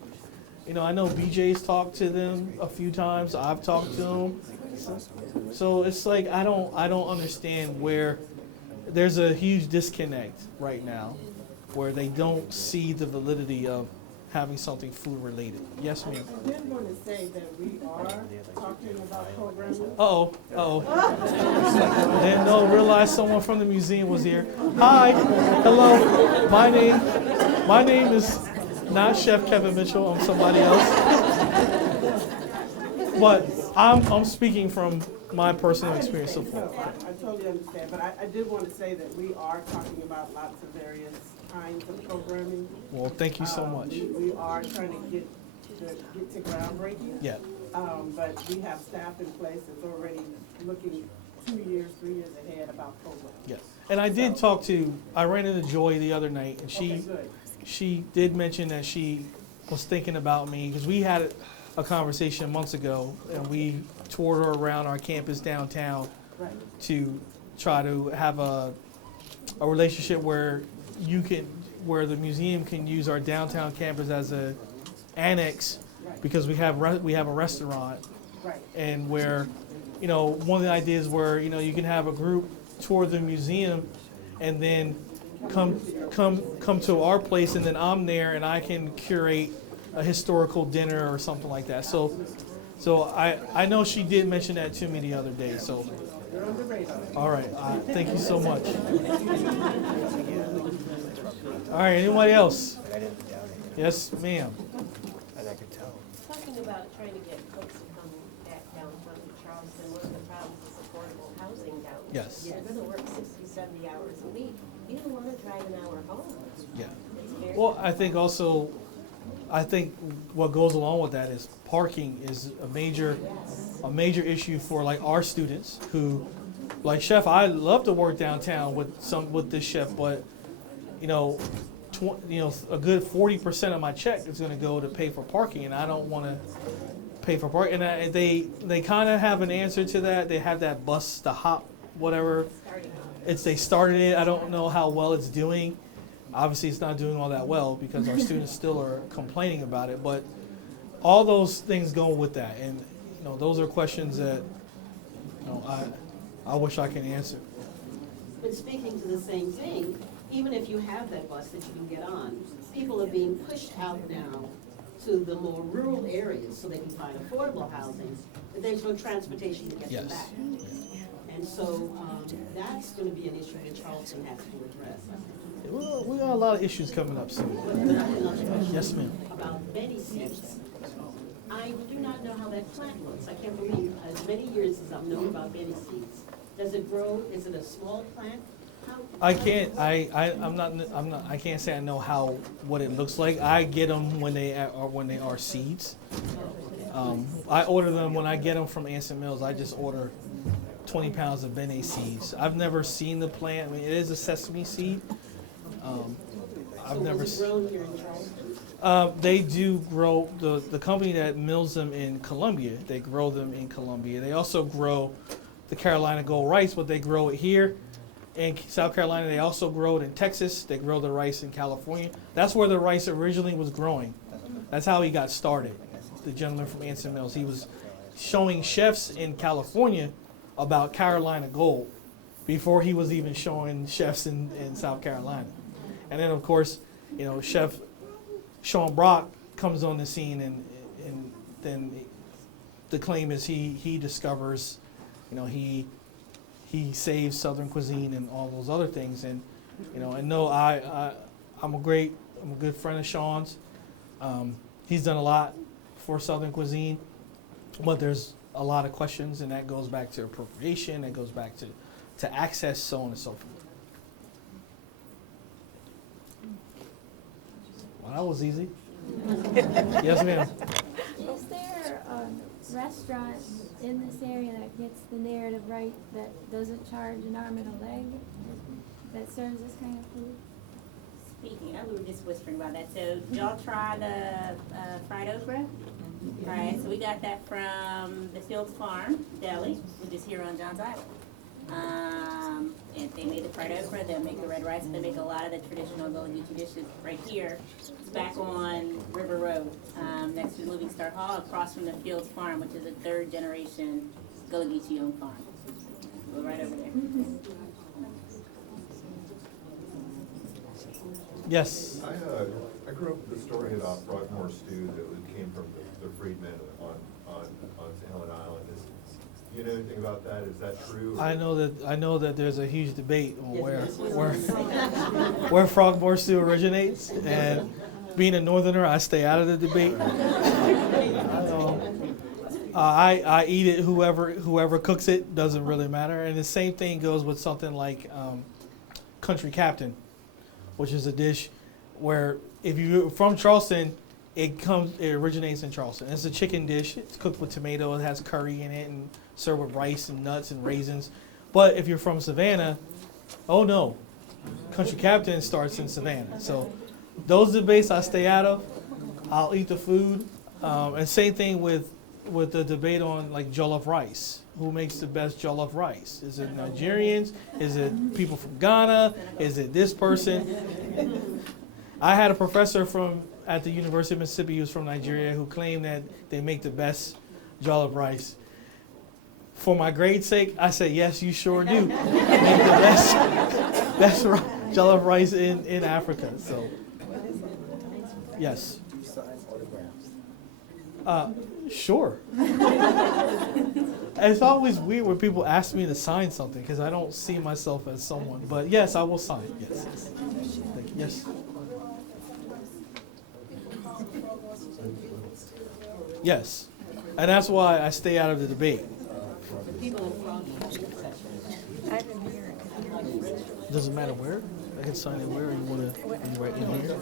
I know BJ's talked to them a few times. I've talked to them. So it's like I don't understand where there's a huge disconnect right now, where they don't see the validity of having something food related. Yes, ma'am. I did want to say that we are talking about programming. Didn't know, realize someone from the museum was here. Hi, hello. My name is not Chef Kevin Mitchell. I'm somebody else. But I'm speaking from my personal experience so far. I totally understand, but I did want to say that we are talking about lots of various kinds of programming. Well, thank you so much. We are trying to get to groundbreaking. Yeah. But we have staff in place that's already looking 2 years, 3 years ahead about programs. Yeah. And I ran into Joy the other night, and she did mention that she was thinking about me, because we had a conversation months ago, and we toured her around our campus downtown to try to have a relationship where the museum can use our downtown campus as a annex, because we have a restaurant, and where, one of the ideas where, you can have a group tour the museum and then come to our place, and then I'm there and I can curate a historical dinner or something like that. So I know she did mention that to me the other day. So, all right, thank you so much. All right, anybody else? Yes, ma'am. Talking about trying to get folks to come back downtown to Charleston, one of the problems is affordable housing down there. Yes. You're gonna work 60, 70 hours a week. You don't wanna drive an hour home. Yeah. It's very Well, I think what goes along with that is parking is a major issue for like our students who, like Chef, I love to work downtown with this chef, but a good 40% of my check is going to go to pay for parking, and I don't want to pay for parking. And they kind of have an answer to that. They have that bus, the hop, whatever. They started it. I don't know how well it's doing. Obviously, it's not doing all that well because our students still are complaining about it. But all those things go with that, and those are questions that I wish I could answer. But speaking to the same thing, even if you have that bus that you can get on, people are being pushed out now to the more rural areas so they can find affordable housing, but there's no transportation to get them back. And so that's going to be an issue that Charleston has to address. We got a lot of issues coming up soon. Yes, ma'am. About Benny seeds. I do not know how that plant looks. I can't believe as many years as I've known about Benny seeds. Does it grow? Is it a small plant? I can't. I can't say I know what it looks like. I get them when they are seeds. I order them when I get them from Anson Mills. I just order 20 pounds of Bene seeds. I've never seen the plant. I mean, it is a sesame seed. I've never. Grown here in Charleston? They do grow. The company that mills them in Columbia, they grow them in Columbia. They also grow the Carolina Gold rice, but they grow it here. In South Carolina, they also grow it in Texas. They grow the rice in California. That's where the rice originally was growing. That's how he got started. The gentleman from Anson Mills. He was showing chefs in California about Carolina Gold before he was even showing chefs in South Carolina. And then, of course, Chef Sean Brock comes on the scene, and then the claim is he discovers, he saves Southern cuisine and all those other things, and I'm a good friend of Sean's. He's done a lot for Southern cuisine, but there's a lot of questions, and that goes back to appropriation, that goes back to access, so on and so forth. Well, that was easy. Yes, ma'am. Is there a restaurant in this area that gets the narrative right, that doesn't charge an arm and a leg, that serves this kind of food? Speaking of, we were just whispering about that. So y'all try the fried okra? Right, so we got that from the Fields Farm Deli, which is here on Johns Island. And they made the fried okra, they'll make the red rice, and they make a lot of the traditional Golden Geechee dishes right here. It's back on River Road, next to Living Star Hall, across from the Fields Farm, which is a third generation Golden Geechee owned farm. Go right over there. Yes. I I grew up with the story about Frogmore stew that came from the freedmen on St. Helena Island. Do you know anything about that? Is that true? I know that there's a huge debate on where Frogmore stew originates, and being a northerner, I stay out of the debate. I eat it. Whoever cooks it doesn't really matter. And the same thing goes with something like Country Captain, which is a dish where if you're from Charleston, it originates in Charleston. It's a chicken dish. It's cooked with tomato. It has curry in it and served with rice and nuts and raisins. But if you're from Savannah, oh no, Country Captain starts in Savannah. So those debates I stay out of. I'll eat the food. And same thing with the debate on like jollof rice. Who makes the best jollof rice? Is it Nigerians? Is it people from Ghana? Is it this person? I had a professor at the University of Mississippi who was from Nigeria who claimed that they make the best jollof rice. For my grade's sake, I said, yes, you sure do. Make the best jollof rice in Africa. So, yes. Sure. It's always weird when people ask me to sign something because I don't see myself as someone. But yes, I will sign. Yes. Thank you. Yes. Yes. And that's why I stay out of the debate. Doesn't matter where. I can sign it where you want to. Right in here.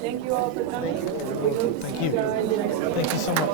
Thank you all for coming. Thank you. Thank you so much.